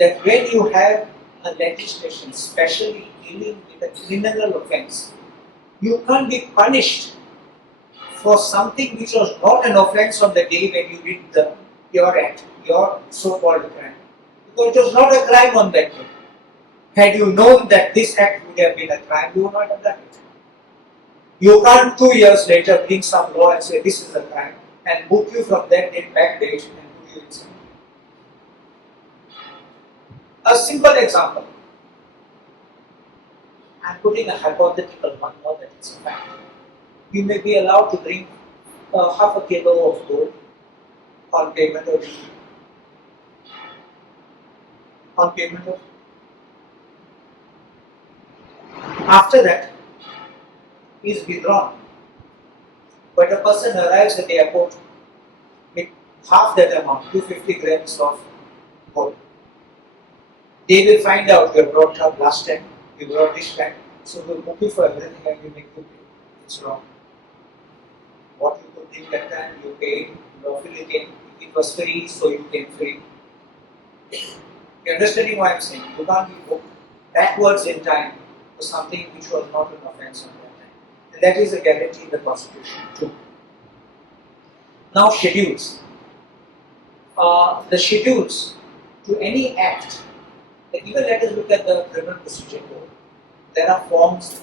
that when you have a legislation specially dealing with a criminal offense, you can't be punished for something which was not an offense on the day when you did your act, your so-called crime. Because it was not a crime on that day. Had you known that this act would have been a crime, you would not have done it. You can't 2 years later bring some law and say this is a crime and book you from that date back date and put you inside. A simple example. I am putting a hypothetical one, not that it's a fact. You may be allowed to bring half a kilo of gold on payment of After that, he is withdrawn. But a person arrives at the airport with half that amount, 250 grams of gold. They will find out you have brought up last time, you brought this time, so we will book you for everything and we make you pay. It's wrong. What you could think that time, you paid, lawfully came. It was free, so you came free. You understanding what I am saying? You can't be booked backwards in time for something which was not an offense on that time. And that is a guarantee in the Constitution too. Now schedules. The schedules to any act, even let us look at the criminal procedure code. There are forms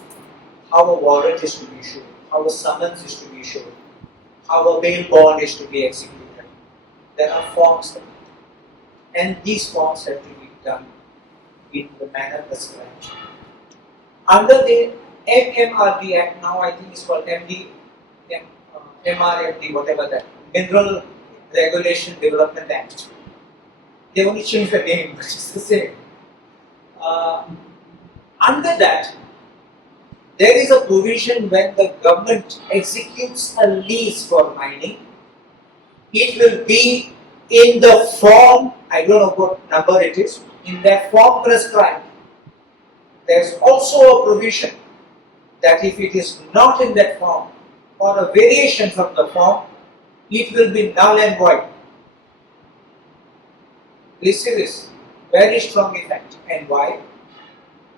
how a warrant is to be issued, how a summons is to be issued, how a bail bond is to be executed. There are forms, and these forms have to be done in the manner prescribed. Under the MMRD Act, now I think it's called MRMD, whatever that, Mineral Regulation Development Act. They only change the name, but it's the same. Under that, there is a provision when the government executes a lease for mining, it will be in the form, I don't know what number it is, in that form prescribed. There is also a provision that if it is not in that form or a variation from the form, it will be null and void. Please see this, very strong effect. And why?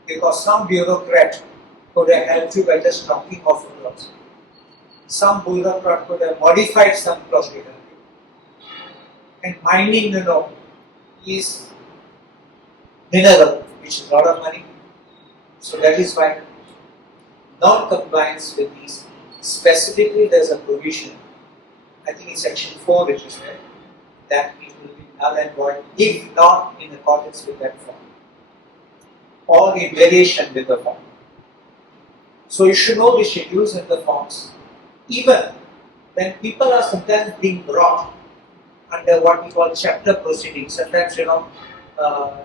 Because some bureaucrat could have helped you by just talking of a clause. Some bureaucrat could have modified some clause to help you. And mining, is mineral, which is a lot of money. So that is why non-compliance with these, specifically there is a provision, I think in section 4 which is there, that it will be null and void if not in accordance with that form or in variation with the form. So you should know the schedules and the forms. Even when people are sometimes being brought under what we call chapter proceedings, sometimes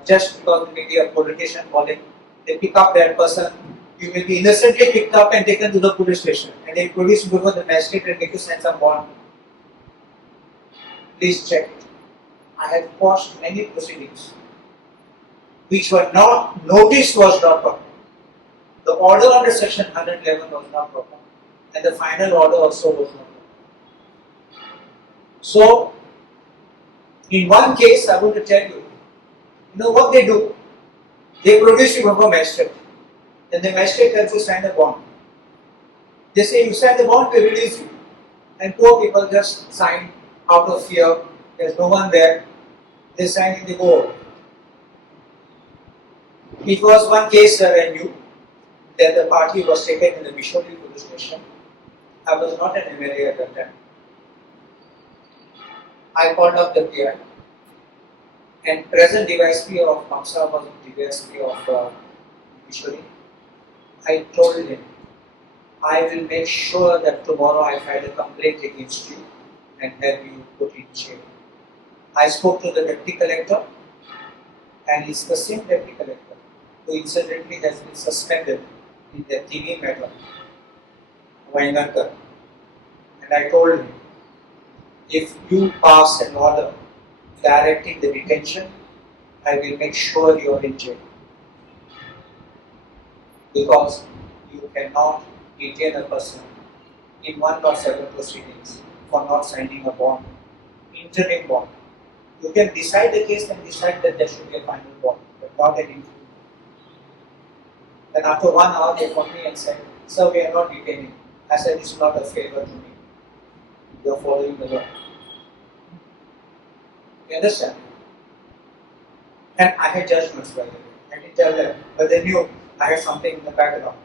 just because maybe a politician calling, they pick up that person, you may be innocently picked up and taken to the police station and they produce before the magistrate and make you sign some bond. Please check it. I have watched many proceedings which were not, notice was not proper. The order under section 111 was not proper and the final order also was not proper. So, in one case I want to tell you, what they do? They produce you before magistrate. Then the magistrate tells you sign a bond. They say you sign the bond, we release you. And poor people just sign out of fear. There's no one there. They sign and they go. It was one case that I knew that the party was taken in the Missionary police station. I was not an MLA at that time. I called up the PI. And present DYSP of Kamsa was the DYSP of Missionary. I told him, I will make sure that tomorrow I file a complaint against you and have you put in jail. I spoke to the deputy collector, and it's the same deputy collector who incidentally has been suspended in the TV matter, Vaingankar. And I told him, if you pass an order directing the detention, I will make sure you are in jail. Because you cannot detain a person in 107 proceedings for not signing a bond, interim bond. You can decide the case and decide that there should be a final bond, but not an interim. Then after 1 hour they called me and said, sir, we are not detaining. I said, it's not a favor to me. You are following the law. You understand? And I had judgments by the way. I didn't tell them, but they knew I had something in the background.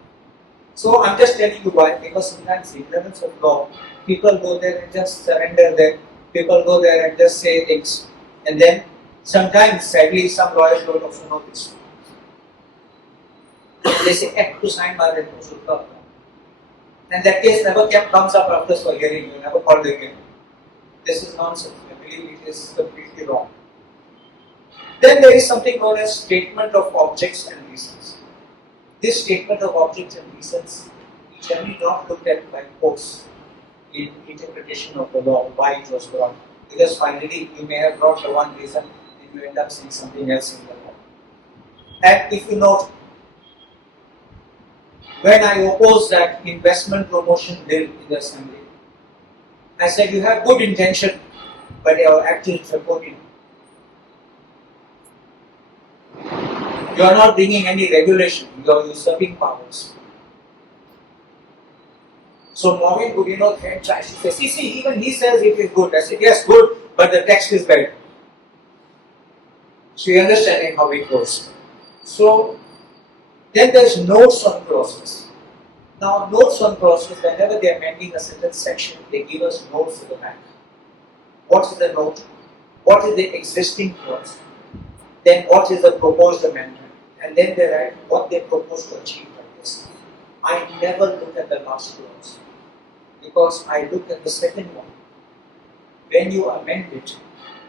So I'm just telling you why, because sometimes ignorance of law, people go there and just surrender them, people go there and just say things, and then sometimes, sadly, some lawyers don't also know this. They say, act to sign by the and that case never comes up after for hearing, you never called again. This is nonsense. I believe it is completely wrong. Then there is something known as statement of objects and reasons. This statement of objects and reasons is generally not looked at by courts in interpretation of the law, why it was brought. Because finally you may have brought the one reason and you end up seeing something else in the law. And if you note, when I opposed that investment promotion bill in the assembly, I said you have good intention, but your action is reporting. You are not bringing any regulation, you are usurping powers. So Morgan Gugino then tries to say, see, even he says it is good. I said, yes, good, but the text is bad. So you are understanding how it goes. So then there is notes on clauses. Now notes on clauses, whenever they are amending a certain section, they give us notes at the back. What is the note? What is the existing clause? Then what is the proposed amendment? And then they write what they propose to achieve by this. I never look at the last clause because I look at the second one. When you amend it,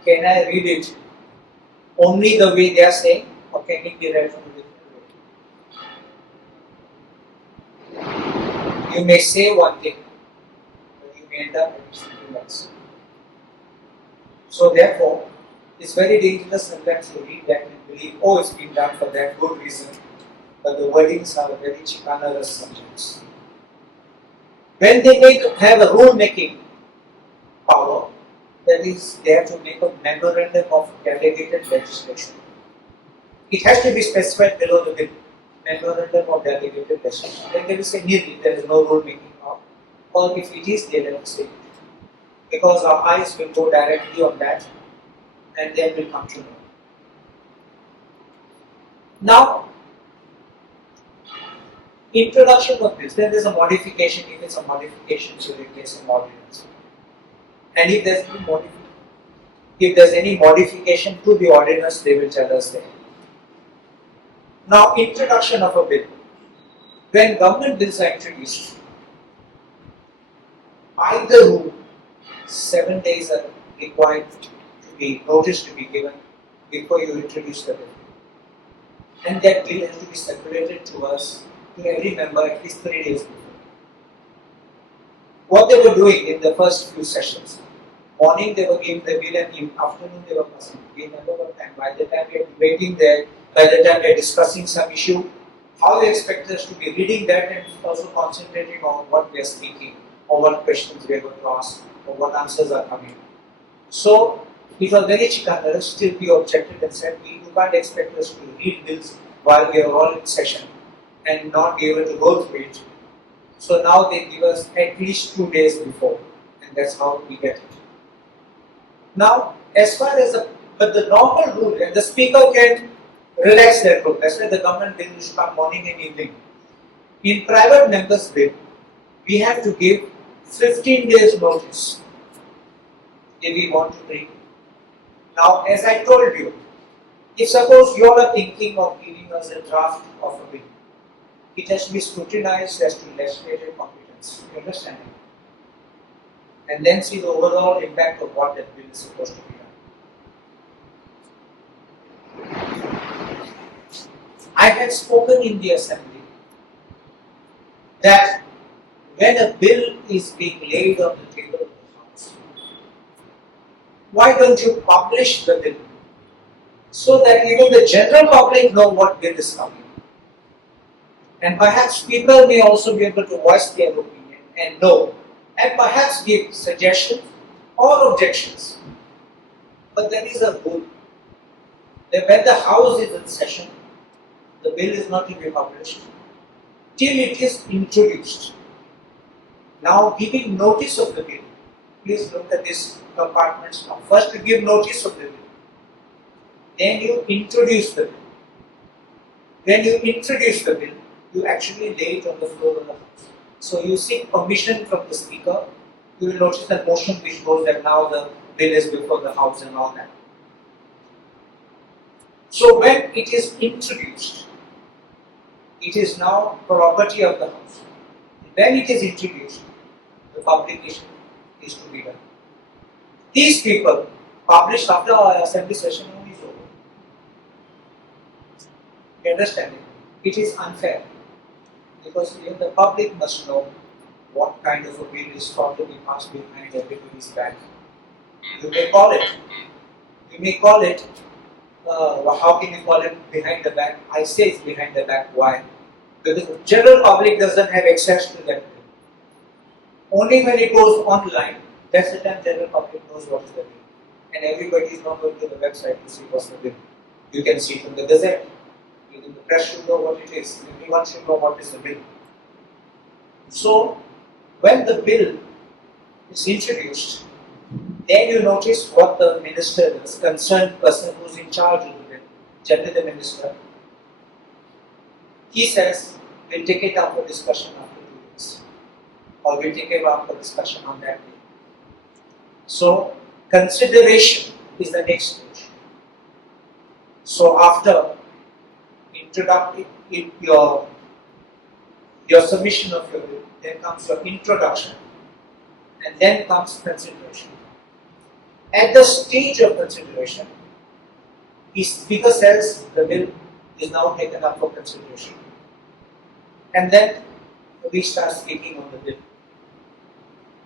can I read it only the way they are saying, or can it be read from a different way? You may say one thing, but you may end up with something else. So therefore, it's very dangerous sometimes to read that and believe, oh, it's been done for that good reason, but the wordings are very chicanerous subjects. When they have a rule-making power, that is, they have to make a memorandum of delegated legislation. It has to be specified below the bill, memorandum of delegated legislation. Then they will say, nearly, there is no rule-making power. Or if it is, they never say it. Because our eyes will go directly on that, and then will come to know. Now, introduction of this, then there is a modification. If it's a modification, so they place an ordinance. And if there's any modification to the ordinance, they will tell us there. Now, introduction of a bill. When government bills are introduced, by the rule, 7 days are required to be notice to be given before you introduce the bill. And that bill has to be circulated to us, to every member, at least 3 days before. What they were doing in the first few sessions, morning they were giving the bill and in afternoon they were passing. We never got time. By the time we are debating there, by the time we are discussing some issue, how they expect us to be reading that and also concentrating on what we are speaking, or what questions we are going to ask, or what answers are coming. So it was very chicanerous. Still we objected and said, you can't expect us to read bills while we are all in session and not be able to go through it. So now they give us at least 2 days before, and that's how we get it. Now, as far as the normal rule, and the speaker can relax their rule. That's why the government bill should come morning and evening. In private members' bill, we have to give 15 days notice if we want to read. Now, as I told you, if suppose you all are thinking of giving us a draft of a bill, it has to be scrutinized as to legislative competence. You understand? And then see the overall impact of what that bill is supposed to be done. I had spoken in the assembly that when a bill is being laid on the table of the House, why don't you publish the bill so that even the general public know what bill is coming? And perhaps people may also be able to voice their opinion and know, and perhaps give suggestions or objections. But there is a rule that when the House is in session, the bill is not to be published till it is introduced. Now, giving notice of the bill, please look at these compartments now. First, you give notice of the bill, then you introduce the bill. When you introduce the bill, you actually lay it on the floor of the House. So you seek permission from the Speaker. You will notice the motion which goes that now the bill is before the House and all that. So when it is introduced, it is now property of the House. When it is introduced, the publication is to be done. These people published after our assembly session is over. You understand it? It is unfair because even the public must know what kind of a bill is thought to be passed behind everybody's back. You may call it, how can you call it behind the back? I say it's behind the back. Why? Because the general public doesn't have access to that bill. Only when it goes online, that's the time general public knows what is the bill. And everybody is not going to the website to see what's the bill. You can see from the Gazette. Even the press should know what it is. Everyone should know what is the bill. So, when the bill is introduced, then you notice what the minister, the concerned person who is in charge of the bill, generally the minister, he says, we'll take it up for discussion after 2 weeks. Or we'll take it up for discussion on that day. So, consideration is the next stage. So, after your submission of your bill, then comes your introduction, and then comes consideration. At the stage of consideration, His speaker says the bill is now taken up for consideration. And then we start speaking on the bill.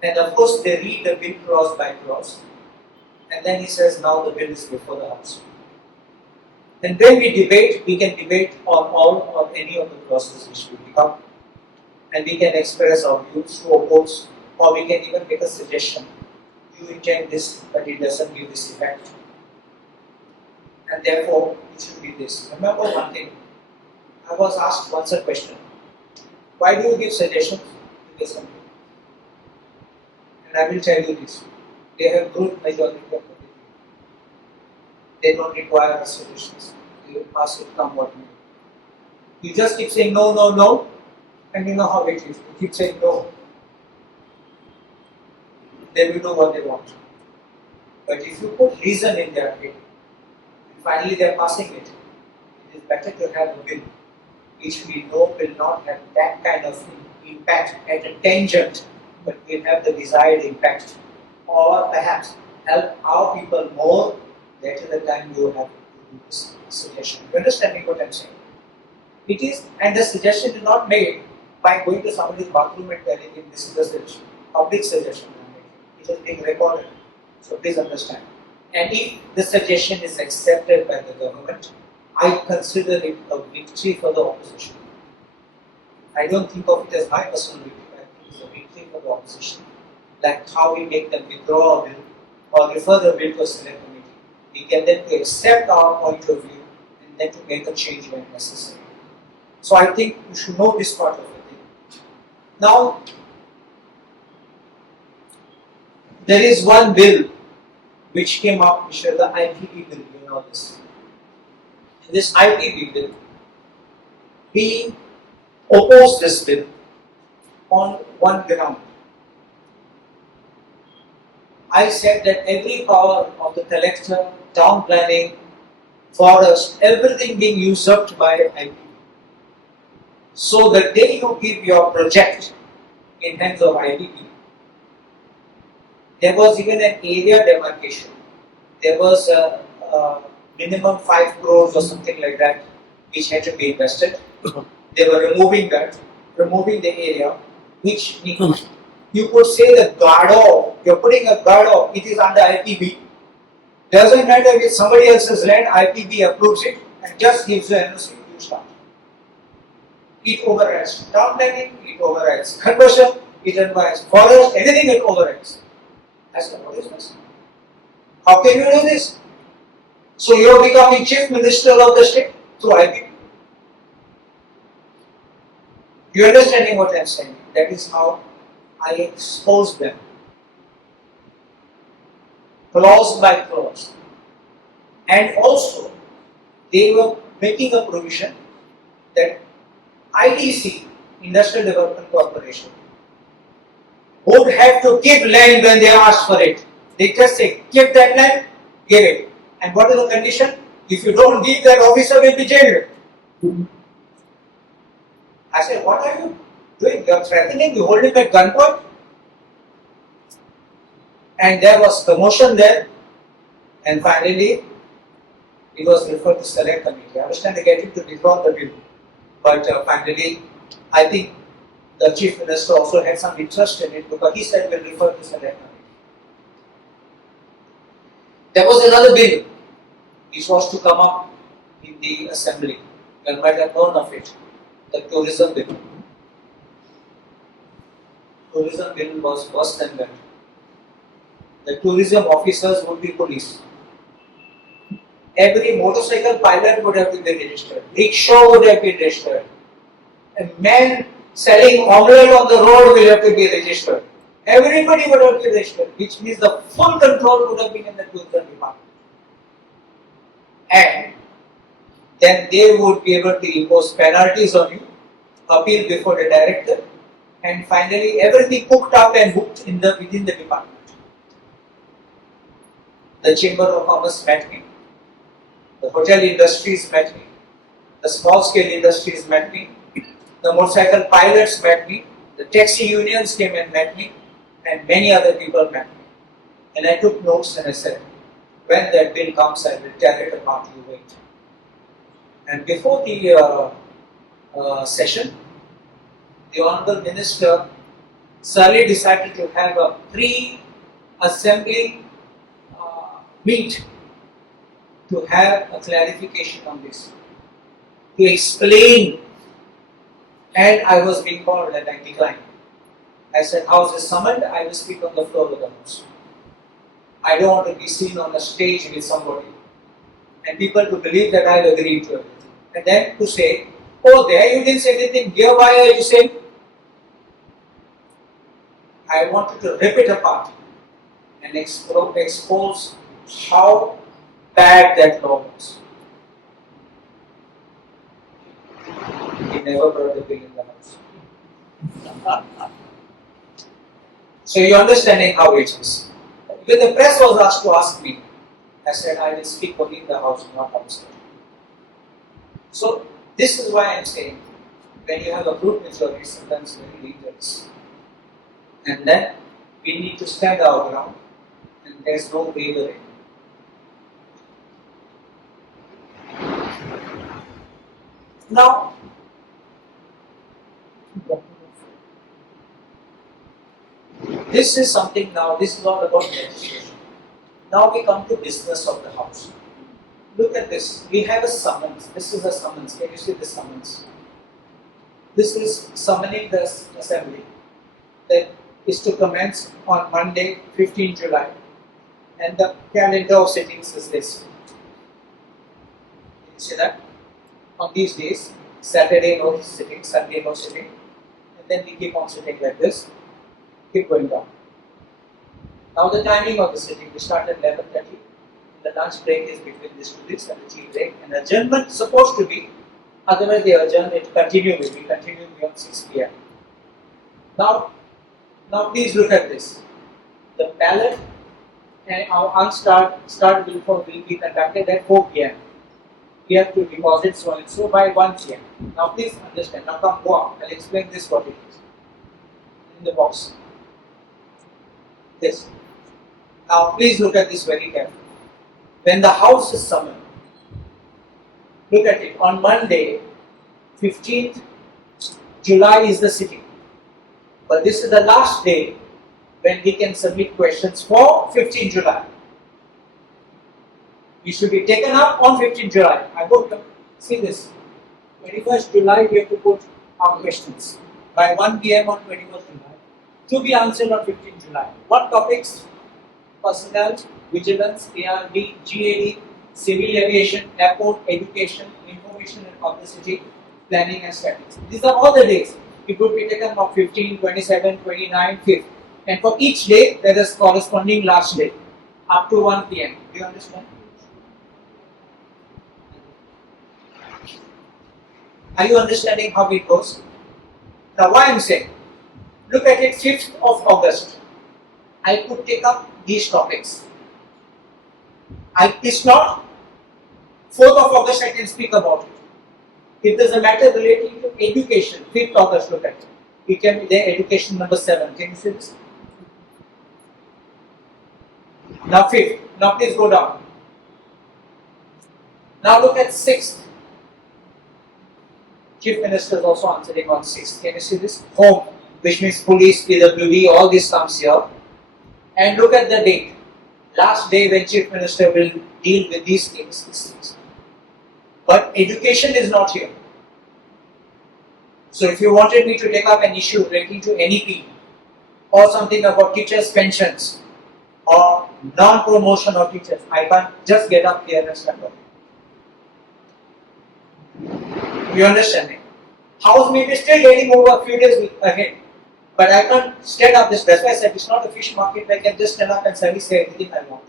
And of course they read the bill clause by clause. And then he says, now the bill is before the House. And when we debate, we can debate on all or any of the clauses which we pick up. And we can express our views through oppose, or we can even make a suggestion. You intend this, but it doesn't give this effect. And therefore, it should be this. Remember one thing. I was asked once a question. Why do you give suggestions in the assembly? And I will tell you this. They have good majority of the people. They don't require our solutions. They will pass it, come what may. You just keep saying no, no, no, and you know how it is. You keep saying no. They will do what they want. But if you put reason in their head, and finally they are passing it, it is better to have a bill which we know will not have that kind of impact at a tangent, but will have the desired impact, or perhaps help our people more. That is the time you have to do this suggestion. You understand what I am saying? It is, and the suggestion is not made by going to somebody's bathroom and telling him this is the suggestion. Public suggestion. It is being recorded. So please understand. And if the suggestion is accepted by the government, I consider it a victory for the opposition. I don't think of it as my personal victory. I think it's a victory for the opposition. Like how we make them withdraw a bill or refer the bill to a select committee. We get them to accept our point of view and then to make a change when necessary. So I think you should know this part of the thing. Now, there is one bill which came up, which is the IPB bill, you know this. In this IPB bill, we oppose this bill on one ground. I said that every power of the collector, town planning, forest, everything being usurped by IPB. So the day you give your project in hands of IPB, there was even an area demarcation. There was a minimum 5 crores or something like that which had to be invested. They were removing that, removing the area, which means you could say the guard off, you're putting a guard off, it is under IPB. Doesn't matter if it's somebody else's land, IPB approves it and just gives the NOC, you start. It overrides town planning, it overrides conversion, it overrides forest, anything it overrides. That's the what is this? How can you do this? So you are becoming chief minister of the state through IPB. You understanding what I am saying? That is how I expose them. Clause by clause. And also, they were making a provision that IDC, Industrial Development Corporation, would have to give land when they ask for it. They just say, give that land, give it. And what is the condition? If you don't give, that officer will be jailed. I said, what are you doing? You are threatening, you hold him at gunpoint. And there was commotion there. And finally, it was referred to select committee. I understand they get him to withdraw the bill. But finally, I think the chief minister also had some interest in it because he said we'll refer to select committee. There was another bill which was to come up in the assembly. You might have known of it. The tourism bill. Tourism bill was worse than that. The tourism officers would be police. Every motorcycle pilot would have to be registered. Rickshaw would have been registered. A man selling omelette on the road will have to be registered. Everybody would have to be registered, which means the full control would have been in the tourism department. And then they would be able to impose penalties on you, appeal before the director, and finally everything cooked up and booked in within the department. The Chamber of Commerce met me, the hotel industries met me, the small scale industries met me, the motorcycle pilots met me, the taxi unions came and met me, and many other people met me. And I took notes and I said, when that bill comes, I will tear it apart, you wait. And before the session, the Honorable Minister suddenly decided to have a pre-assembly meet to have a clarification on this, to explain. And I was being called and I declined. I said, House is summoned, I will speak on the floor of the House. I don't want to be seen on a stage with somebody and people to believe that I agree to everything. And then to say, oh, there you didn't say anything, here why are you saying? I wanted to rip it apart and expose how bad that law was. He never brought the bill in the House. So you're understanding how it is. When the press was asked to ask me, I said I will speak only in the House, not outside. So this is why I'm saying, when you have a group majority, sometimes very dangerous. And then we need to stand our ground, and there's no wavering. Now, this is something now, this is all about legislation. Now we come to business of the House. Look at this, we have a summons. This is a summons. Can you see the summons? This is summoning the assembly that is to commence on Monday, 15 July. And the calendar of sittings is this. Can you see that? On these days, Saturday no sitting, Sunday no sitting. And then we keep on sitting like this, keep going down. Now the timing of the sitting, we start at 11:30. The lunch break is between this to this and the tea break. And adjournment is supposed to be, otherwise they adjourn, it continue beyond 6 p.m. Now please look at this. The ballot and our unstarred will be conducted at 4 p.m. We have to deposit so and so by 1 p.m. Now please understand. Now come go on. I'll explain this what it is. In the box. This. Now please look at this very carefully. When the House is summoned, look at it. On Monday, 15th July is the sitting. But this is the last day when we can submit questions for 15 July. We should be taken up on 15 July. I hope you see this. 21st July we have to put our questions by 1 p.m. on 21st July to be answered on 15 July. What topics? Personnel, vigilance, ARB, GAD, civil aviation, airport, education, information and publicity, planning and statistics. These are all the days. It would be taken on 15, 27, 29, 5th. And for each day, there is corresponding last day up to 1 p.m. Do you understand? Are you understanding how it goes? Now, why I'm saying, look at it, 5th of August. I could take up these topics. It's not 4th of August I can speak about it. If there's a matter relating to education, 5th August, look at it. It can be there, education number 7. Can you see this? Now 5th. Now please go down. Now look at 6th. Chief Minister is also answering on 6th. Can you see this? Home, which means police, PWD, all this comes here. And look at the date. Last day when Chief Minister will deal with these things. But education is not here. So if you wanted me to take up an issue relating to NEP or something about teachers' pensions or non-promotion of teachers, I can't just get up here and stand up. You understand me? House may be still getting over a few days ahead. But I can't stand up this. That's why I said it's not a fish market where I can just stand up and suddenly say everything I want.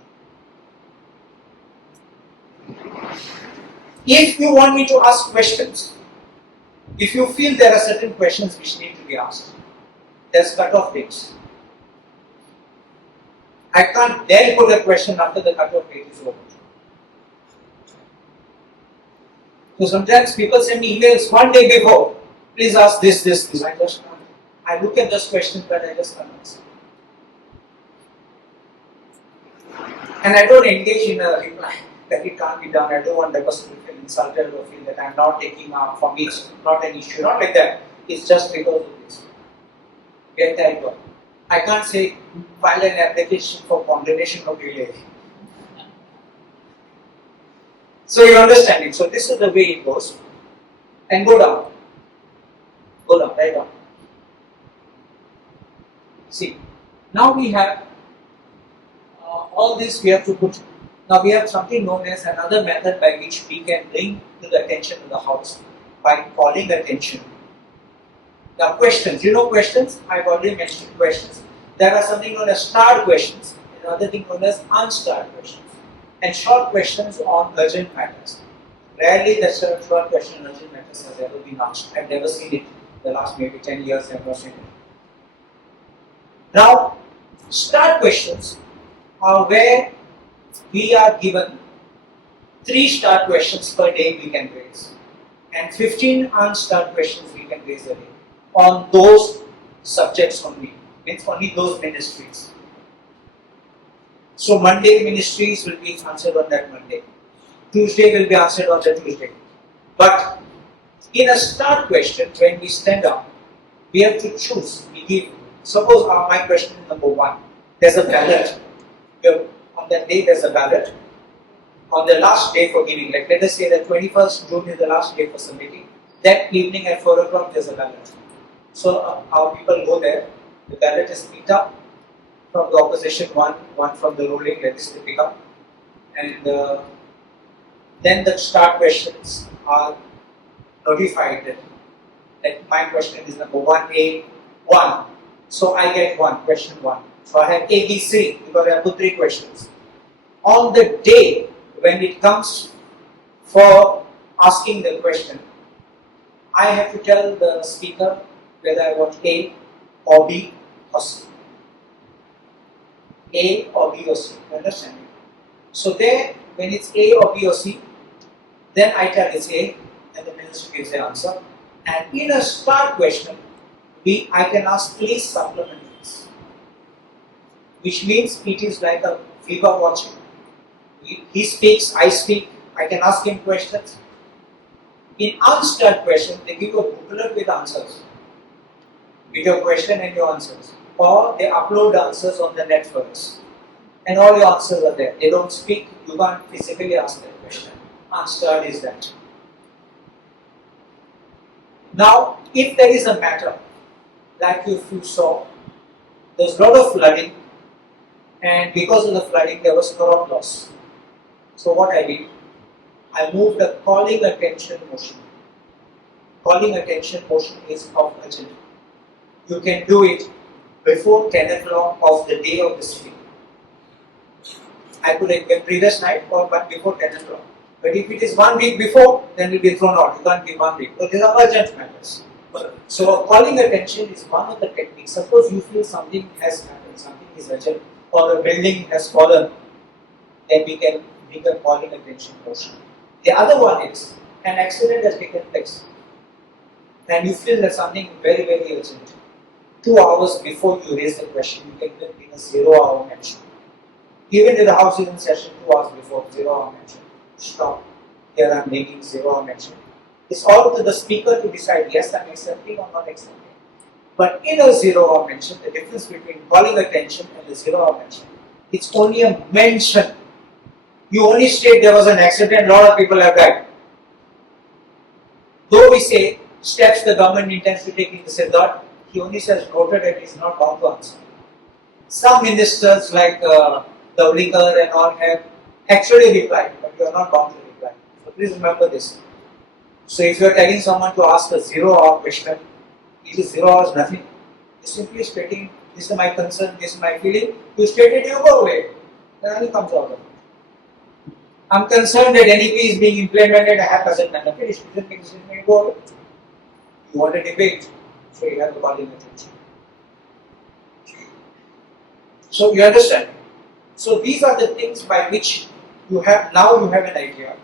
If you want me to ask questions, if you feel there are certain questions which need to be asked, there's cut-off dates. I can't then put a question after the cut-off date is over. So sometimes people send me emails one day before, please ask this. I just can't. I look at those questions but I just can't answer. And I don't engage in a reply that it can't be done. I don't want the person to feel insulted or feel that I'm not taking up for me. It's not an issue. Not like that. It's just because of this. Get that one. I can't say file an application for condemnation of delay. So you understand it. So this is the way it goes. And go down. Go down, right down. See, now we have all this we have to put. Now we have something known as another method by which we can bring to the attention of the House by calling attention. Now questions, you know questions? I've already mentioned questions. There are something known as starred questions, another thing known as unstarred questions, and short questions on urgent matters. Rarely the short question on urgent matters has ever been asked. I've never seen it in the last maybe 10 years. I've not seen it. Now, starred questions are where we are given 3 starred questions per day we can raise, and 15 unstarred questions we can raise a day on those subjects only, means only those ministries. So Monday ministries will be answered on that Monday. Tuesday will be answered on the Tuesday. But in a start question, when we stand up, we have to choose. We give. Suppose my question is number 1. There's a ballot. On that day there's a ballot. On the last day for giving, like let us say that 21st June is the last day for submitting. That evening at 4 o'clock there's a ballot. So our people go there. The ballot is picked up from the opposition, one from the ruling, let us say pick up. And then the start questions are notified that my question is number 1A, 1. So I get 1, question 1. So I have A, B, C because I have put 3 questions. On the day when it comes for asking the question, I have to tell the speaker whether I want A or B or C. A or B or C, understand? So there, when it's A or B or C, then I tell it's A and the minister gives the answer. And in a start question, I can ask please supplement this, which means it is like a fever watching. He speaks, I speak, I can ask him questions. In unstarred question, they give a booklet with answers, with your question and your answers. Or they upload the answers on the net first. And all your answers are there. They don't speak, you can't physically ask that question. Unstarred is that. Now, if there is a matter, like if you saw, there's a lot of flooding, and because of the flooding there was crop loss. So what I did, I moved the calling attention motion. Calling attention motion is of urgent. You can do it before 10 o'clock of the day of the sitting. I could have been previous night or but before 10 o'clock. But if it is 1 week before, then it will be thrown out. You can't be 1 week. So these are urgent matters. So calling attention is one of the techniques. Suppose you feel something has happened, something is urgent, or the building has fallen, then we can make a calling attention motion. The other one is an accident has taken place, and you feel that something very, very urgent. 2 hours before you raise the question, you can bring a 0-hour mention. Even if the house is in session 2 hours before, 0-hour mention. Stop. Here I am making 0-hour mention. It's all to the speaker to decide, yes, I am accepting or not accepting. But in a 0-hour mention, the difference between calling attention and the 0-hour mention, it's only a mention. You only state there was an accident, a lot of people have died. Though we say steps the government intends to take in this regard, he only says noted and is not bound to answer. Some ministers like Davlikar and all have actually replied, but you are not bound to reply. So please remember this. So if you are telling someone to ask a 0-hour question, it is 0 hours nothing. You simply stating, this is my concern, this is my feeling. You state it, you go away. Then only comes out of it. I'm concerned that NEP is being implemented, I have doesn't matter. Finish. You go away. You want a debate, so you have to call in attention. So you understand. So these are the things by which you have an idea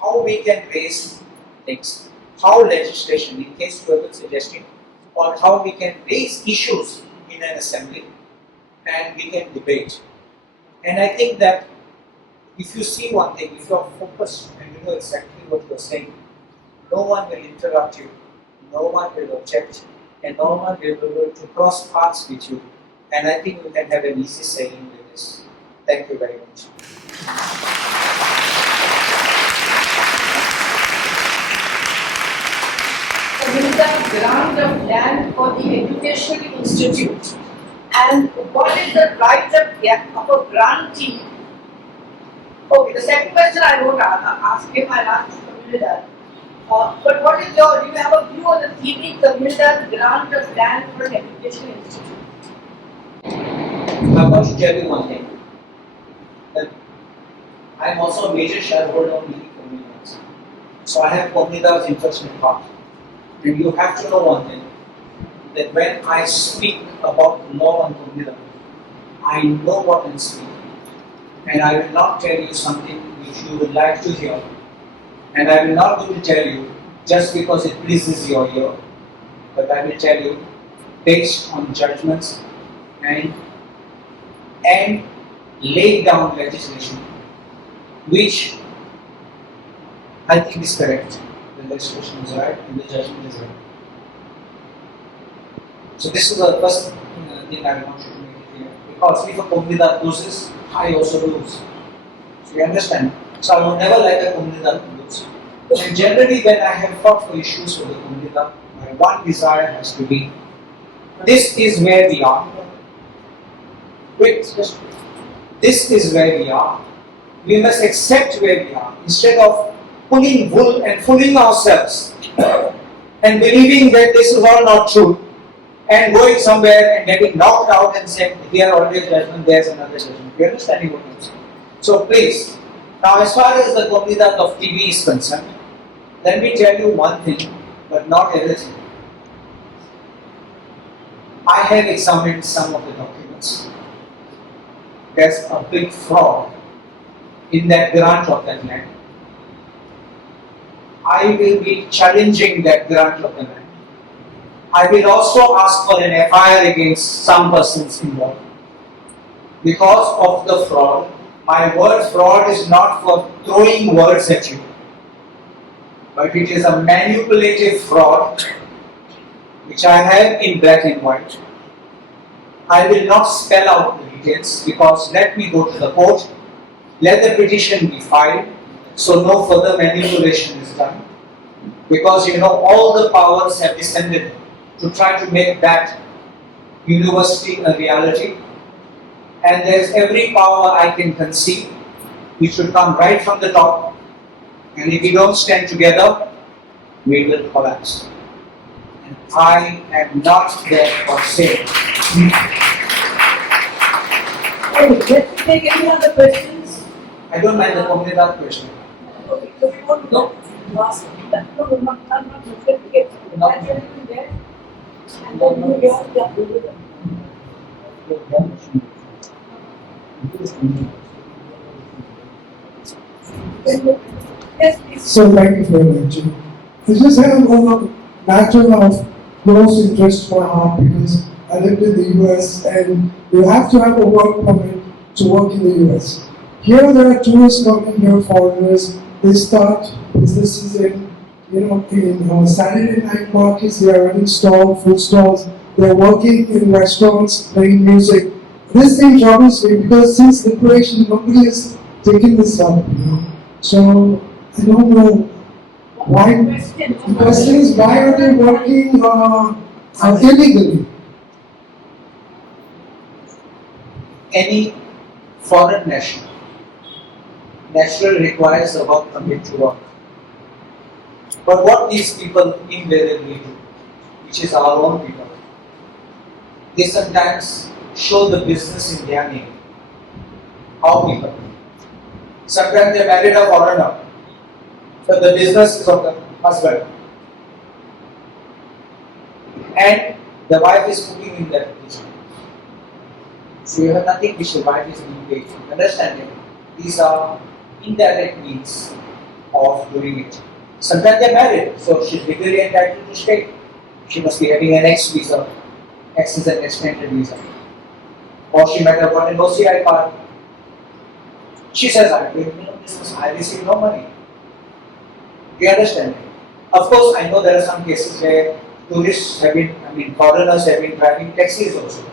how we can raise things, how legislation, in case you have been suggesting, or how we can raise issues in an assembly and we can debate. And I think that if you see one thing, if you are focused and you know exactly what you are saying, no one will interrupt you, no one will object, and no one will be able to cross paths with you. And I think you can have an easy saying with this. Thank you very much. The grant of land for the educational institute, and what is the right of a grantee? Okay, the second question I won't ask him, I'll ask Communidad. But what is your, do you have a view on the theory Communidad grant of land for an educational institute? I'm going to tell you one thing. That I am also a major shareholder of many communities. So I have Communidad's interest in heart. And you have to know one thing, that when I speak about law on Comunidad, I know what I'm speaking. And I will not tell you something which you would like to hear. And I will not going to tell you just because it pleases your ear, but I will tell you based on judgments and laid down legislation, which I think is correct. The legislation is right and the judgment is right. So this is the first thing I want you to make it clear. Because if a Comunidad loses, I also lose. So you understand? So I would never like a Comunidad to lose. And generally when I have fought for issues with the Comunidad, my one desire has to be, this is where we are. Wait, just this is where we are. We must accept where we are instead of pulling wool and fooling ourselves and believing that this is all not true and going somewhere and getting knocked out and saying, here already judgment, there's another judgment. You understanding what I'm saying? So please, now as far as the Comunidad of TV is concerned, let me tell you one thing, but not everything. I have examined some of the documents. There's a big fraud in that grant of that land. I will be challenging that grant of the land. I will also ask for an FIR against some persons involved. Because of the fraud, my word fraud is not for throwing words at you, but it is a manipulative fraud which I have in black and white. I will not spell out the details because let me go to the court, let the petition be filed, so no further manipulation is done. Because you know all the powers have descended to try to make that university a reality. And there's every power I can conceive which should come right from the top. And if we don't stand together, we will collapse. And I am not there for sale. Okay, let's take any other questions. I don't mind the Comunidad question. Okay, so we want to ask that. No, not get there. And then you get Yes, please. So thank you very much. I just have a matter of close interest for heart because I lived in the US and you have to have a work permit to work in the US. Here there are tourists coming here, foreigners, they start businesses in Saturday night markets, they are running stalls, food stalls, they're working in restaurants, playing music. This thing troubles me because since liberation, nobody has taken this up, So, I don't know why. The question is, why are they working illegally? Any foreign national requires a work permit to work. But what these people invariably do, which is our own people, they sometimes show the business in their name. How people? Sometimes they married a foreigner, but the business is of the husband. And the wife is cooking in that kitchen. So you have nothing which the wife is being paid for. Understand it? These are indirect means of doing it. Sometimes they are married, so she's legally entitled to stay. She must be having an X visa. X is an extended visa. Or she might have got an OCI card. She says, I'm doing no business, I receive no money. Do you understand? Of course, I know there are some cases where tourists have been, foreigners have been driving taxis also.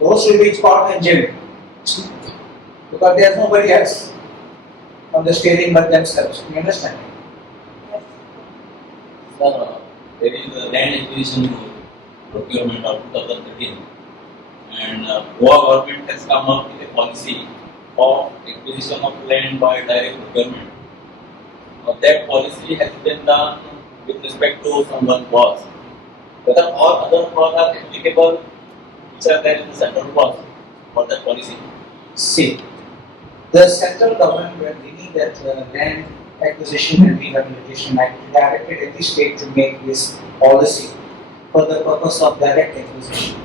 Those will be caught and jailed. Because there's nobody else on the steering but themselves. You understand? Sir, there is a land acquisition procurement of 2013, and Goa government has come up with a policy of acquisition of land by direct procurement. That policy has been done with respect to someone laws. Whether all other laws are applicable, which are there in the central laws for that policy. See, the central government were bringing that land acquisition and rehabilitation act directed every state to make this policy for the purpose of direct acquisition.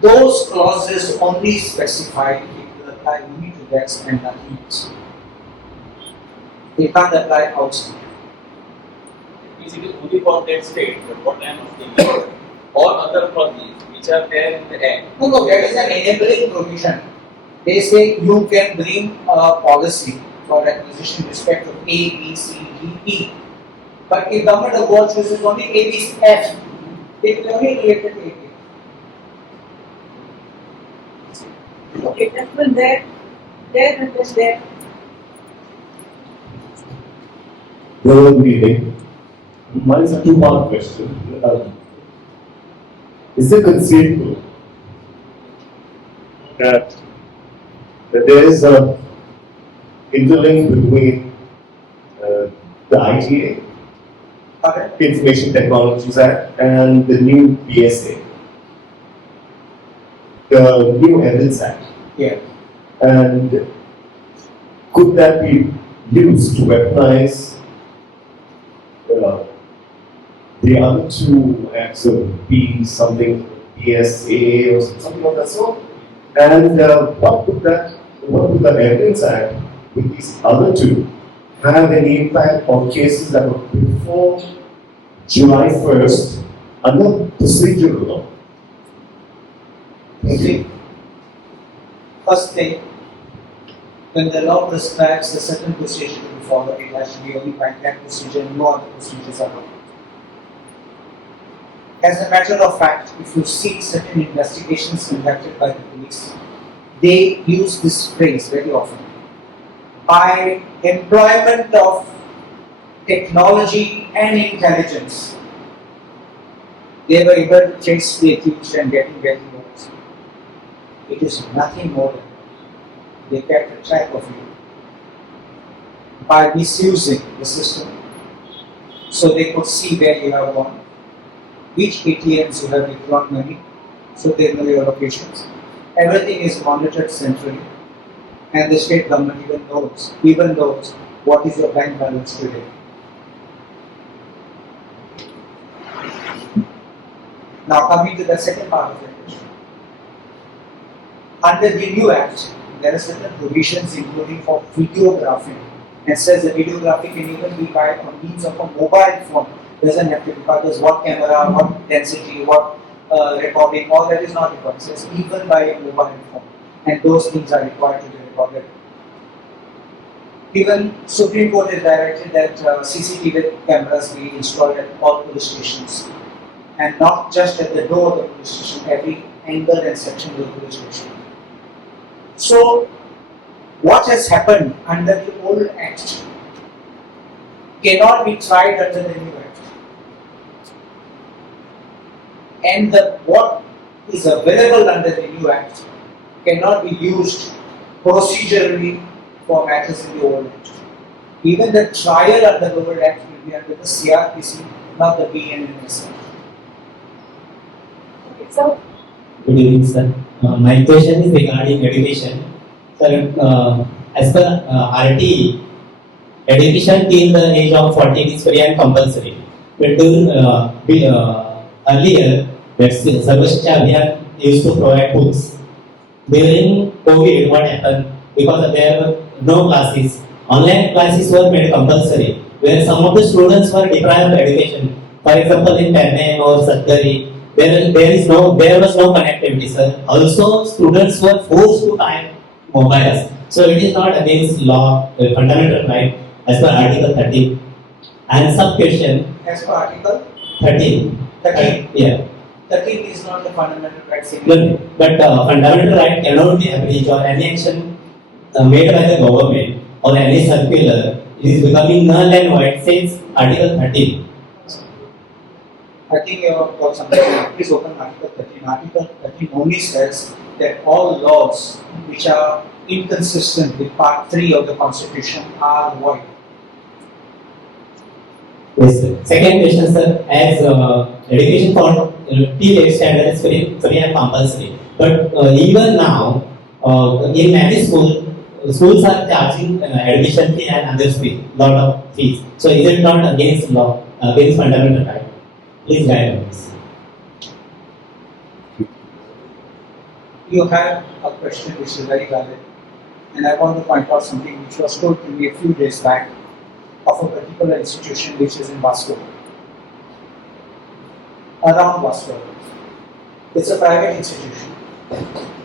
Those clauses only specify it will apply only to that and nothing else. They can't apply outside. Which is only for that state, but what I am asking, all other clauses which are there in the act. No, that is an enabling provision. They say you can bring a policy for acquisition with respect to A, B, C, D, E. But if government of Goa chooses only A, B, C, F, it will only relate to A, B. Okay, that was there, that was there. Good evening. Mine is a two-part question. Is it conceivable that there is a interlink between the ITA, Okay. Information Technologies Act, and the new PSA, the new Evidence Act? Yeah. And could that be used to weaponize the other two acts of be something PSA or something of that sort? And what would the Evidence Act with these other two have any impact on cases that were before July 1st under procedural law? See, first thing, when the law prescribes a certain procedure to be followed, it has to be only by that procedure, no other procedures are followed. As a matter of fact, if you see certain investigations conducted by the police, they use this phrase very often. By employment of technology and intelligence, they were able to trace the accused and get him warrants. It is nothing more than that. They kept a track of you by misusing the system, so they could see where you have gone, which ATMs you have withdrawn money, so they know your locations. Everything is monitored centrally, and the state government even knows what is your bank balance today. Now coming to the second part of the question. Under the new Act, there are certain provisions including for videography, and says the videography can even be by means of a mobile phone. Doesn't have to be because there's what camera, what density, what recording, all that is not required. It says even by a mobile phone, and those things are required to be recorded. Even Supreme Court has directed that CCTV cameras be installed at all police stations, and not just at the door of the police station, every angle and section of the police station. So, what has happened under the old Act cannot be tried under the new Act. And what is available under the new Act cannot be used procedurally for matters in the old Act. Even the trial under the old Act will be under the CRPC, not the BNNS. Okay, so Good evening, sir. My question is regarding education. Sir, as per RT, education till the age of 14 is free and compulsory. But earlier, Sr.Adv.Carlos used to provide books. During COVID, what happened? Because there were no classes, online classes were made compulsory, where some of the students were deprived of education. For example, in Penne or Satgari, there was no connectivity, sir. Also, students were forced to type mobiles. So it is not against law, fundamental right as per Article 13. And sub question As per Article 13. 13. Yeah. 13 is not the fundamental rights. But fundamental right cannot be abridged, or any action made by the government or any circular is becoming null and void since Article 13. I think you have got something. Please open Article 13. Article 13 only says that all laws which are inconsistent with Part 3 of the Constitution are void. Yes, sir. Second question, sir. As education for till standard is free and compulsory, but even now, in many schools are charging admission fee and other fee, lot of fees. So is it not against law, against fundamental right? Please guide us. You have a question which is very valid, and I want to point out something which was told to me a few days back of a particular institution which is in Vasco, around Vasco. It's a private institution.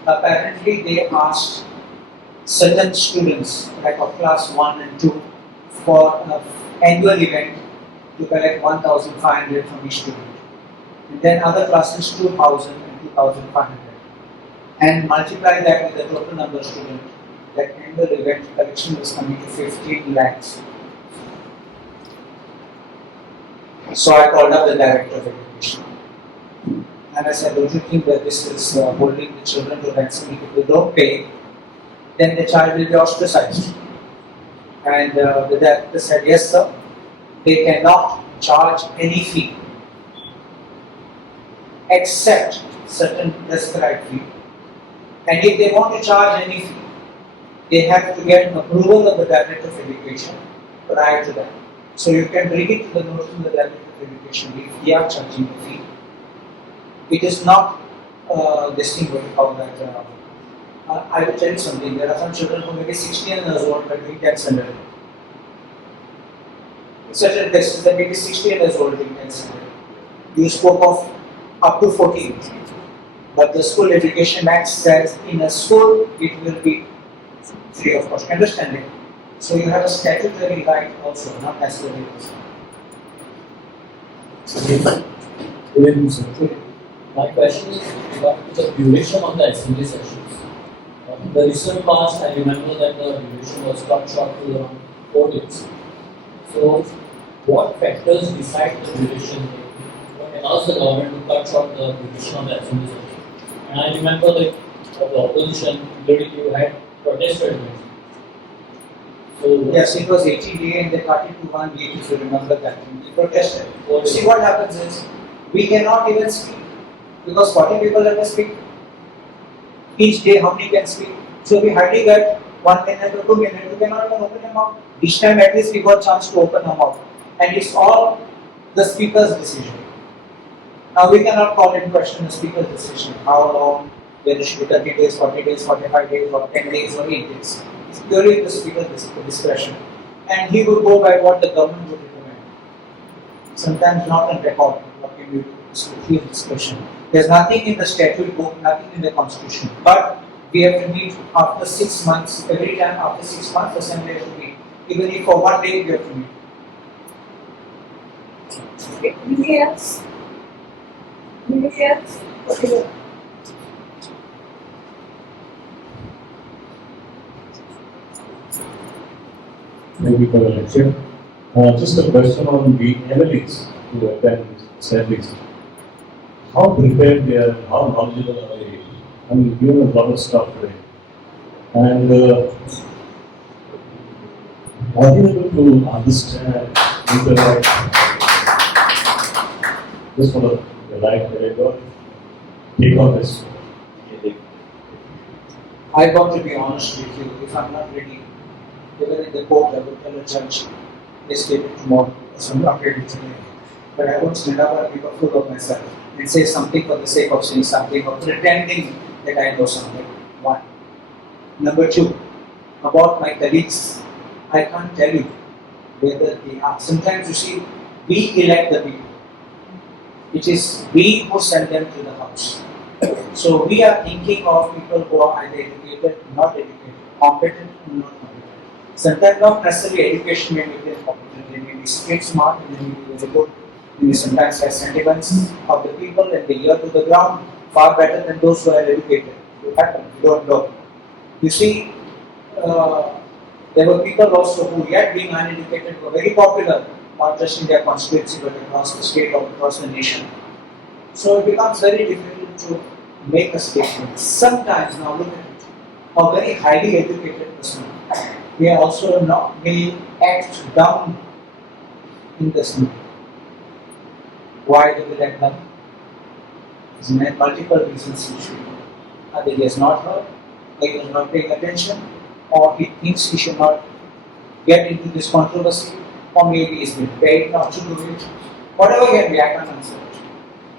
Apparently, they asked certain students, like of class 1 and 2, for an annual event to collect 1,500 from each student. And then other classes 2,000 and 2,500. And multiply that with the total number of students, that annual event collection was coming to 15 lakhs. So I called up the director of education. And I said, don't you think that this is holding the children to ransom? If they don't pay, then the child will be ostracized. And the director said, yes sir, they cannot charge any fee except certain prescribed fee. And if they want to charge any fee, they have to get an approval of the Director of Education prior to that. So you can bring it to the notice of the Director of Education if they are charging the fee. It is not this thing what you call that. I will tell you something. There are some children who may be 16 years old but doing 10 standard. Certain places that may be 16 years old doing 10 standard. You spoke of up to 14. But the School Education Act says in a school it will be free of cost. Understanding? So you have a statutory right also, not necessarily also. My question is regarding the duration of the assembly sessions. The recent past, I remember that the duration was cut short to around 4 days. So, what factors decide the duration? What allows the government to cut short the duration of the assembly session? And I remember that the opposition, including you, had protested against it. So, Yes, it was 80 days and they cut it to 1 week if you remember that. They protested. See what happens is, we cannot even speak because 40 people let us speak. Each day how many can speak? So we hardly get 1 minute or 2 minutes, we cannot even open our mouth. This time at least we got a chance to open our mouth. And it's all the speaker's decision. Now we cannot call in question the speaker's decision. How long, whether it should be 30 days, 40 days, 45 days, or 10 days, or 8 days. It's purely the speaker's discretion. And he would go by what the government would recommend. Sometimes not on record, what can we do? It's his discretion. There's nothing in the statute book, nothing in the constitution. But we have to meet after 6 months. Every time after 6 months, assembly has to meet. Even if for 1 day we have to meet. Okay, anything else? Anything else? Okay. Thank you for the lecture. Just a question on the MLAs who attend assemblies. How prepared they are, how knowledgeable are they? I mean, given a lot of stuff today. And are they able to understand, interact? Just for the life that I got, take on this. I got to be honest with you, if I'm not ready, even in the court, I would tell a judge, let's take it tomorrow, so I'm not ready today. But I won't stand up and be full of myself and say something for the sake of saying something or pretending that I know something. One. Number two, about my colleagues, I can't tell you whether they are. Sometimes you see, we elect the people. It is we who send them to the house. So we are thinking of people who are either educated, not educated, competent and not competent. Sometimes not necessarily education may make them competent, they may be street smart, and they may be very good. They may sometimes have sentiments of the people and the ear to the ground far better than those who are educated. It happens, you don't know. You see, there were people also who, yet being uneducated, were very popular, not just in their constituency but across the state or across the nation. So it becomes very difficult to make a statement. Sometimes, now look at it, a very highly educated person may also not may act down in this meeting. Why do they act down? There are multiple reasons usually. Either he has not heard, or he was not paying attention, or he thinks he should not get into this controversy, or maybe he's been paid not to do it. Whatever can be, I can't answer it.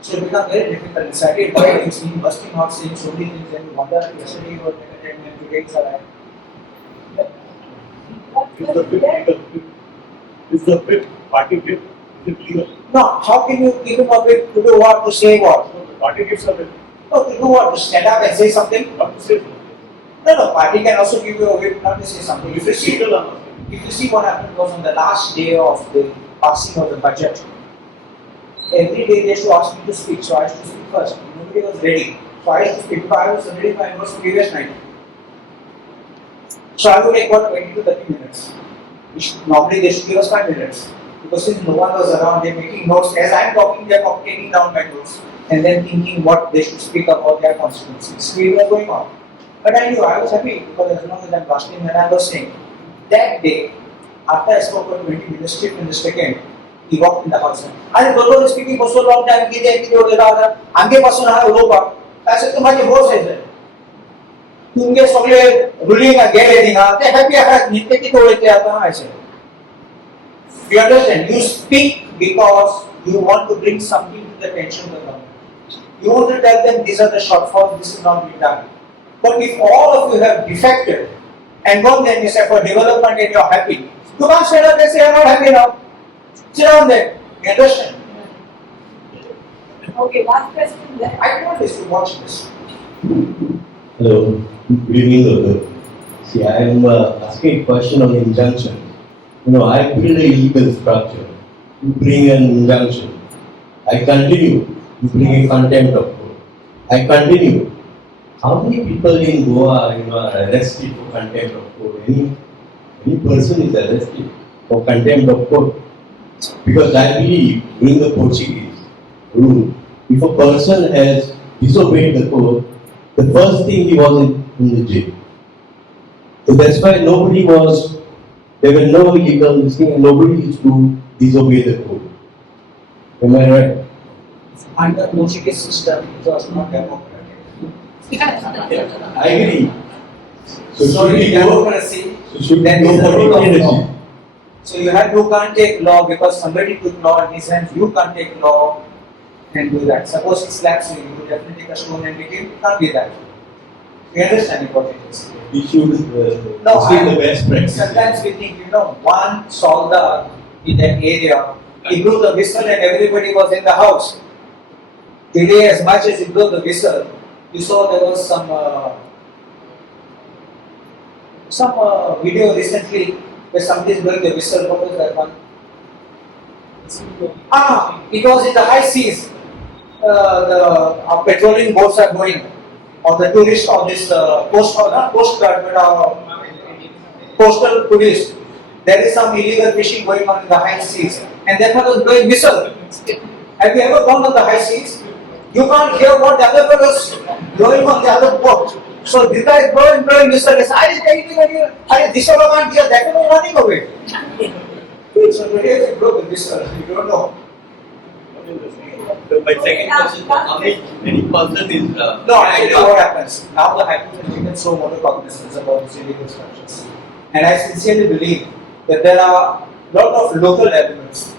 So it becomes very difficult. Inside why you see busting out saying so many things, and you wonder, yesterday you were negative and today it's alive. Is the whip, party whip, is it legal? No, how can you give him a bit to do what, to say what? So the party gives a whip, No, to do what? To stand up and say something? not to say something. No, party can also give you a whip not to say something. If it's legal or not. If you see what happened was on the last day of the passing of the budget, every day they used to ask me to speak, so I used to speak first. Nobody was ready. So I used to speak, but I was ready for my notes previous night. So I would take about 20 to 30 minutes. Normally they should give us 5 minutes. Because since no one was around, they're making notes. As I'm talking, they're taking down my notes and then thinking what they should speak about their constituencies. We were going on. But I knew I was happy because as long as I'm trusting and I was saying, that day, after I spoke for 20 minutes, Chief Minister came, he walked in the house. I was speaking for so long time, I said, तुम्हारे boss है तुमके सगळे ruling गेले दिना ते happy आहात नित्य किती ओळखते आता I said. You understand? You speak because you want to bring something to the attention of the government. You want to tell them these are the shortfalls, this is not being done. But if all of you have defected and gone there and you say for development and you are happy, you can't stand up and say you are not happy now. Sit down there. You understand? Okay, last question there. I want this to watch this. Hello, good evening, Doctor. See, I am asking a question on injunction. I build a legal structure. You bring an injunction. I continue. You bring a contempt of court. I continue. How many people in Goa are arrested for contempt of court? Any person is arrested for contempt of court? Because I believe during the Portuguese rule, if a person has disobeyed the court, the first thing he was in the jail. So that's why there were no illegal listing and nobody used to disobey the court. Am I right? Under Portuguese system, it was not democratic. I agree. So in democracy, then is the rule of law. So you can't take law because somebody took law in his hands. You can't take law and do that. Suppose he slaps you, you definitely take a stone and beat him. You can't do that. You understand what it is? We should the best practice. Sometimes we think, one soldier in that area, he blew the whistle and everybody was in the house. Today, as much as he blew the whistle, you saw there was some video recently where somebody is blowing the whistle. What was that one? It was in the high seas. The patrolling boats are going, or the tourists of this coastal police. There is some illegal fishing going on in the high seas, and that one was blowing whistle. Have you ever gone on the high seas? You can't hear what the other fellow is blowing on the other boat. So this guy is blowing whistle. I just tell you, this fellow can't hear, that fellow is running away. So today they blow the whistle, you don't know. My second question, how many person is No, actually what happens, now the High Court has taken so much cognizance about these illegal structures. And I sincerely believe that there are a lot of local elements.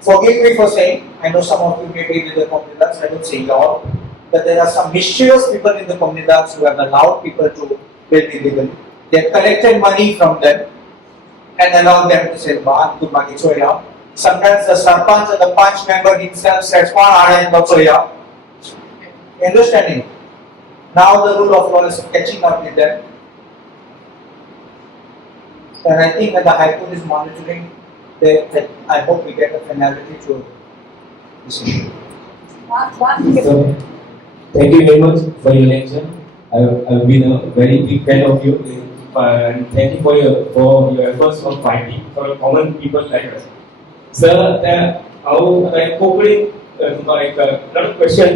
Forgive me for saying, I know some of you may be with the comunidades, I don't say y'all, but there are some mischievous people in the comunidades who have allowed people to build illegally. They have collected money from them and allowed them to say, sometimes the sarpanch or the panch member himself says, understanding? Now the rule of law is catching up with them And I think when the High Court is monitoring, that I hope we get a finality to this issue. So, thank you very much for your lecture. I've been a very big fan of you, and thank you for your efforts of fighting for common people like us. Sir, like Konkani तुमका एक another question,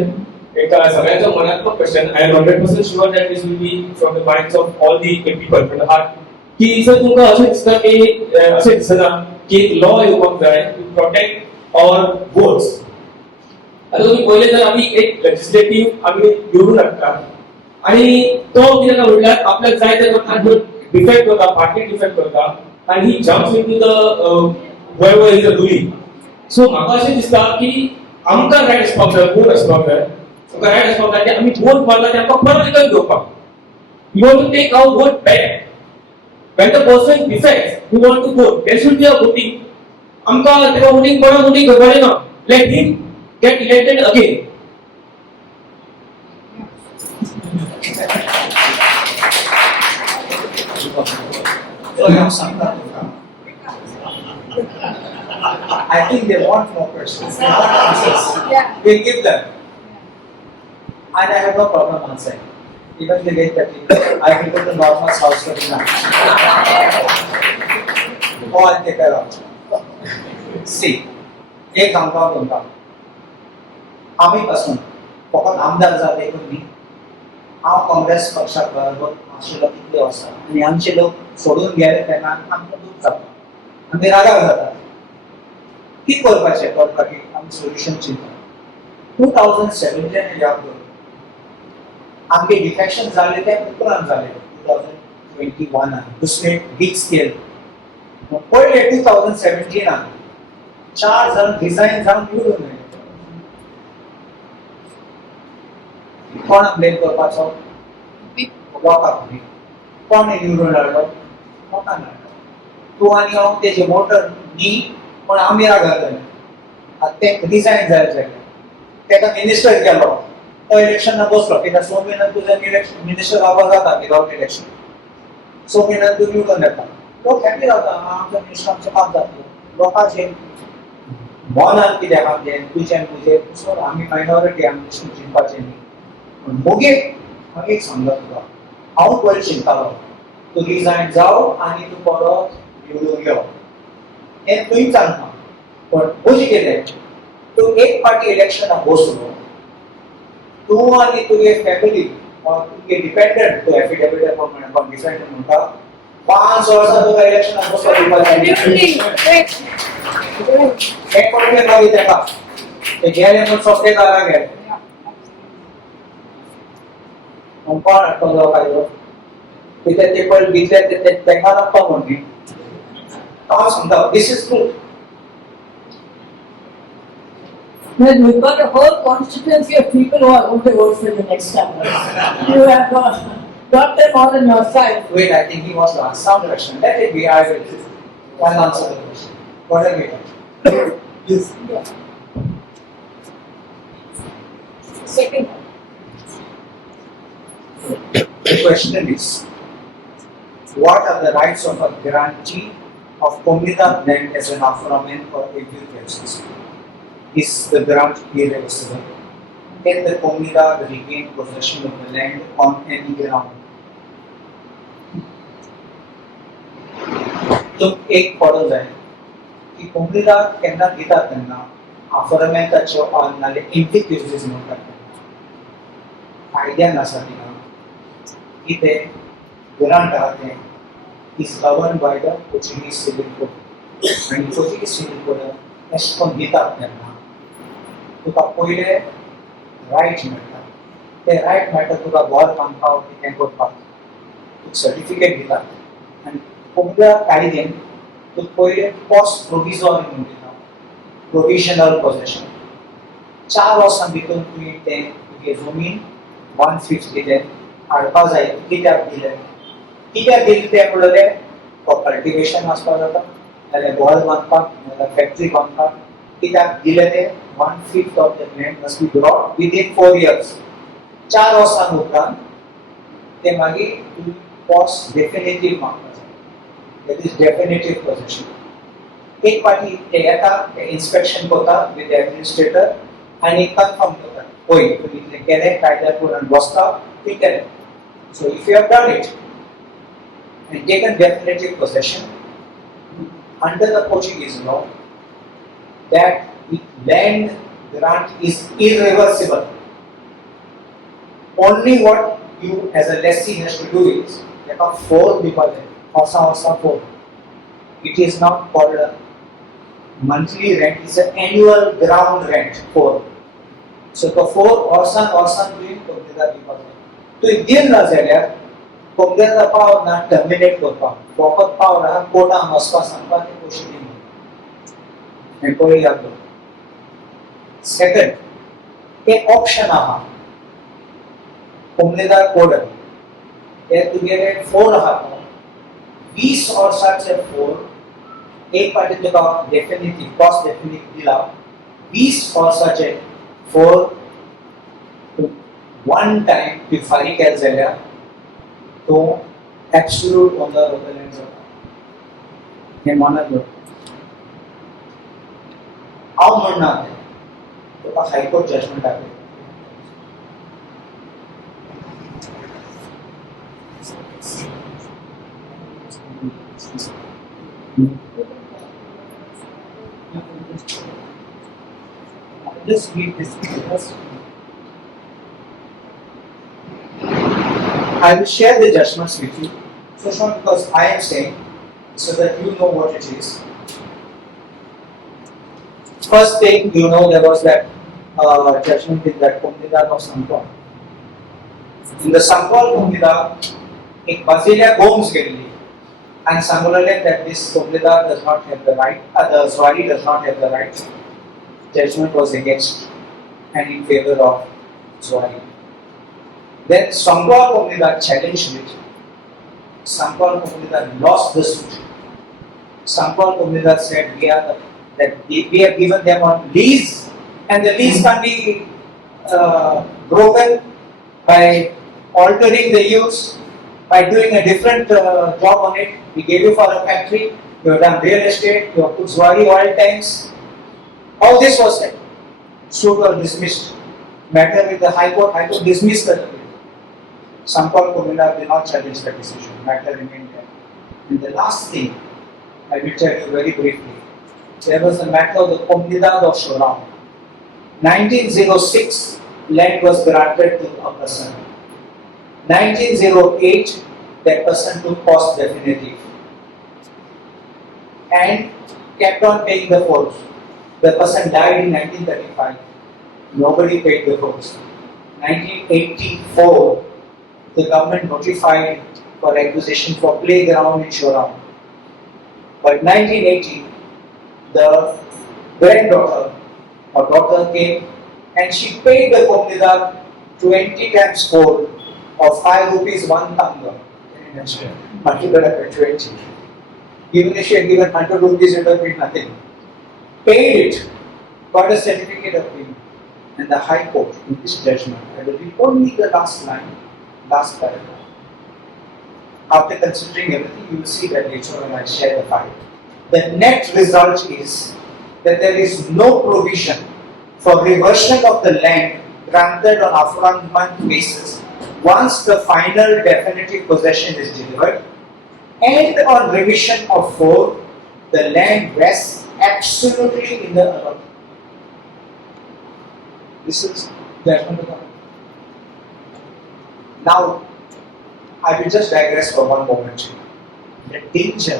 एक सगळ्यांचा मनात्मक question. I am 100% sure that this will be from the minds of all the people from the heart. की sir तुमका असे दिसतं की असे दिसना की एक law येवपाक जाय to protect our votes. आता तुम्ही पहिले जर आम्ही एक लेजिस्लेटिव्ह आम्ही निवडून हाडटा आणि तो कितें म्हटल्यार आपल्याक जाय त्या लोकांक डिफेक्ट करता, पार्टी डिफेक्ट करता आणि he jumps into the whoever is ruling. So म्हाका अशें दिसता की आमकां रायट आसपाक जाय, वोट आसपाक जाय, आमकां रायट आसपाक जाय की आमी वोट मारला ते आमकां परत रिटर्न घेवपाक. We want to take our vote back. When the person defects, we want to vote. There should be a voting. आमकां तेका voting कोणा voting करपाचें ना. Let him get elected again. I think they want more questions. Yeah. We'll give them. And I have no problem answering. Even the late 30, I will go to Norma's house for dinner. Go and take care of it. See, एक सांगता तुमकां आमी पासून फकत आमदार जाले तुम्ही हांव काँग्रेस पक्षाक बरोबर आशिल्लो कितले वर्सां आनी आमचे लोक सोडून गेले तेन्ना आमकां दूख जाता आमी रागार जाता कितें करपाचें तो खातीर आमी सोल्युशन चिंतता 2017 याद कर आमगे डिफेक्शन जाले ते उपरांत जाले 2021 दुसरे बिग स्केल पयले 2017 4 जण रिजायन जावन निवडून गेले कोणाक ब्लेम करपाचो लोकांक कोण निवडून हाडलो लोकांक हाडलो तूं आनी हांव तेजे वोटर न्ही पण आमी रागार जाले आतां ते रिजायन जाले जाल्यार तेका मिनिस्टर केलो तो इलेक्शनाक बसलो कित्याक 6 म्हयन्यान तुजें इलेक्शन मिनिस्टर जावपाक जाता विदावट इलेक्शन 6 म्हयन्यान तूं निवडून येता लोक हॅपी जाता आमचो मिनिस्टर आमचें काम जातलो लोकांचें मनान कितें आमचें तुजें सो आमी मायनॉरिटी आमी चिंतपाचें न्ही पण मोगे हांव एक सांगता तुका हांव पयलीं चिंतालो तूं रिजायन जाव आनी तूं परत निवडून यो हें तुवें सांगता पण म्हजें कितें तूं एक पार्टी इलेक्शनाक बसलो तूं आनी तुगे फॅमिली तुगे डिपेंडंट तूं एफिडेविट कोण डिपेंडंट म्हणटा 5 वर्सां तुका इलेक्शनाक बसपाक दिवपाचें एक पडले मागीर तेका ते गेले म्हूण सोंपले घरा गेले कोण हाडटलो कायदो कित्याक ते पयलीं भितले तेंका लागता म्हण न्ही हांव सांगता this is true Well, we've got a whole constituency of people who are going to vote for you next time. You have got them all on your side. Wait, I think he wants to ask some question. Let it be. I will answer the question. Whatever you want. Yes. Second. The question is, what are the rights of a grantee of communal land as an affirmation for agriculture? Is the grant irreversible? Can the communal regain possession of the land on any ground? तो एक पडो जाय की कोंकणीला केन्ना दितात तेन्ना अफर्मेंटाच्यो on नाले implications म्हणटात कायद्यान आसा थिंगा की ते ग्रांट आहा तें is govern by the Portuguese civil code आनी पोर्चुगीज सिव्हिल कोड एश कोन दितात तेन्ना तुका पयले रायट मेळटा ते रायट मेळटा तुका घर बांदपाक कितें करपाक तुका सर्टिफिकेट दितात आनी कोंकण्या कायद्यान तुका पयले पोस्ट प्रोविजोरी म्हणून दिता प्रोविजनल पोजेशन 4 वर्सां भितर तुवें तें तुगे जमीन 1/5 दिलें हाडपाक जाय कित्याक दिलें तें म्हणलें तो कल्टिवेशन आसपाक जाता नाल्यार घर बांदपाक नाल्यार फॅक्टरी बांदपाक कित्याक दिलें तें 1/5 of the land must be brought within 4 years. 4 वर्सां उपरांत ते मागीर पोस्ट डेफिनेटिव्ह मागता that is definitive possession. एक पार्टी ते येता ते इन्स्पेक्शन करता विथ एडमिनिस्ट्रेटर आणि कन्फर्म करता होय तुम्ही इतले केले कायद्यार करून बसता ते केले. So if you have done it and taken definitive possession under the Portuguese law, that the land grant is irreversible. Only what you as a lessee has to do is like a 4 deposit or some 4. It is not called a monthly rent, it's an annual ground rent 4. So the 4 orsan doing komdeda deposit. तो इदिन ना जाल्यार komdeda power ना terminate करपाक फकत power आहा कोर्टान वचपाक सांगपाक ते पयशे दिवंक. हे पळय याद दवर. सेकंड एक ऑप्शन आहा komdeda कोड हे तुगेले 4 आहा 20 वर्साचे 4 एक पार्टी तुका डेफिनेटिव कॉस्ट डेफिनेटिव दिला 20 वर्साचे 4 one time to फारी केल जाल्यार तो absolute owner of the land जाता. हे मानत दवर. हांव म्हणना तुका हायकोर्ट जजमेंट आसलें. Just read this first. I will share the judgments with you. So it's not because I am saying, so that you know what it is. First thing, you know, there was that judgment in that komdeda of Sampal. In the Sampal komdeda, एक Basilia Gomes गेली and सांगलेले that this komdeda does not have the right, the Zwari does not have the right. Judgment was against and in favor of Zwari. Then Sampal komdeda challenged it. Sampal komdeda lost the suit. Sampal komdeda said we have given them on lease, and the lease can be broken by altering the use, by doing a different job on it. We gave you for a factory, you have done real estate, you have put Zwari oil tanks. All this was said. Suit was dismissed. Matter with the High Court dismissed the appeal. Sampal komdeda did not challenge the decision. Matter remained there. And the last thing I will tell you very briefly. There was a matter of the komdeda of Shone. 1906, land was granted to a person. 1908, that person took cost definitive and kept on paying the force. The person died in 1935. Nobody paid the force. 1984, the government notified for acquisition for playground in Shone. But 1980, the granddaughter or daughter came and she paid the komdeda 20 times 4 of 5 rupees 1 tanga. Multiplied by 20. Even if she had given 100 rupees, it would have been nothing. Paid it, got a certificate of payment. And the High Court, in this judgment, I will read only the last line, last paragraph. After considering everything, you will see that later when I share the file. The net result is that there is no provision for reversion of the land granted on upfront month basis once the final definitive possession is delivered, and on remission of 4, the land rests absolutely in the allotment. This is judgment of the court. Now, I will just digress for one moment. The danger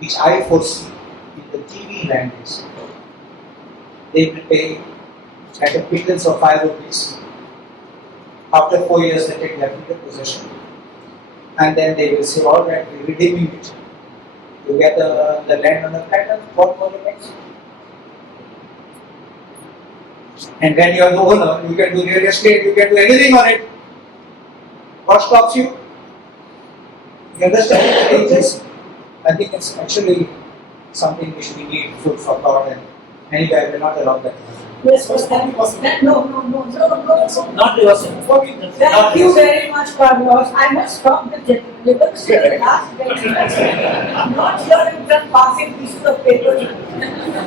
which I foresee in the TV land is they will pay at a pittance of 5 rupees. After 4 years, they take definitive possession, and then they will say, "All right, we're redeeming it. You get the land on a platter, what for the next?" And when you are the owner, you can do real estate, you can do anything on it. What stops you? You understand the dangers? I think it's actually something which we need food for thought, and anyway, I will not allow that. Yes, was that? No. Not reversing. Thank you very much, Carlos. I must stop the deliberations to the last minute. Not here in just passing pieces of paper.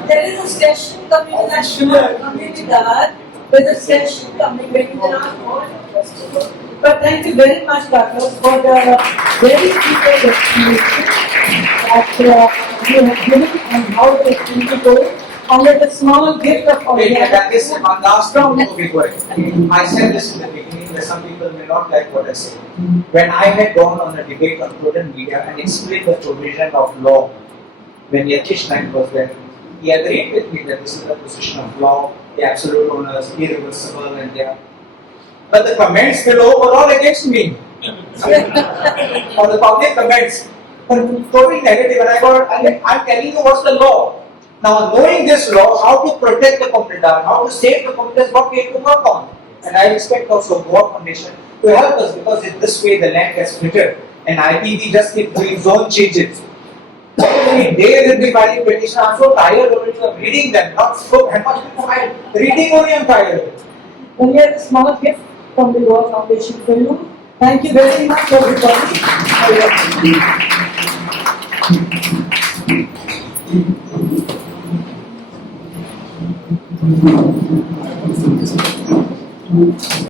There is a session coming in that committee that there's a session coming when you can ask all your questions. But thank you very much, Carlos, for the very detailed explanation that you have given and how the activity goes. And with a small gift of Wait, that is organic one last thing before we go ahead. I said this in the beginning, that some people may not like what I say. When I had gone on a debate on prudent media and explained the provision of law, when Yatish Naik was there, he agreed with me that this is the position of law, the absolute owners, irreversible, and they are. But the comments below were all against me. Or the public comments were totally negative, and I'm telling you what's the law. Now, knowing this law, how to protect the community, how to save the community is what we have to work on. And I expect also Goa Foundation to help us, because in this way the land gets splitted and IPV just keeps doing zone changes. Every day will be filing petition. I'm so tired already of reading them, not so much reading only I'm tired. And we have a small gift from the Goa Foundation for you. Thank you very much, everybody.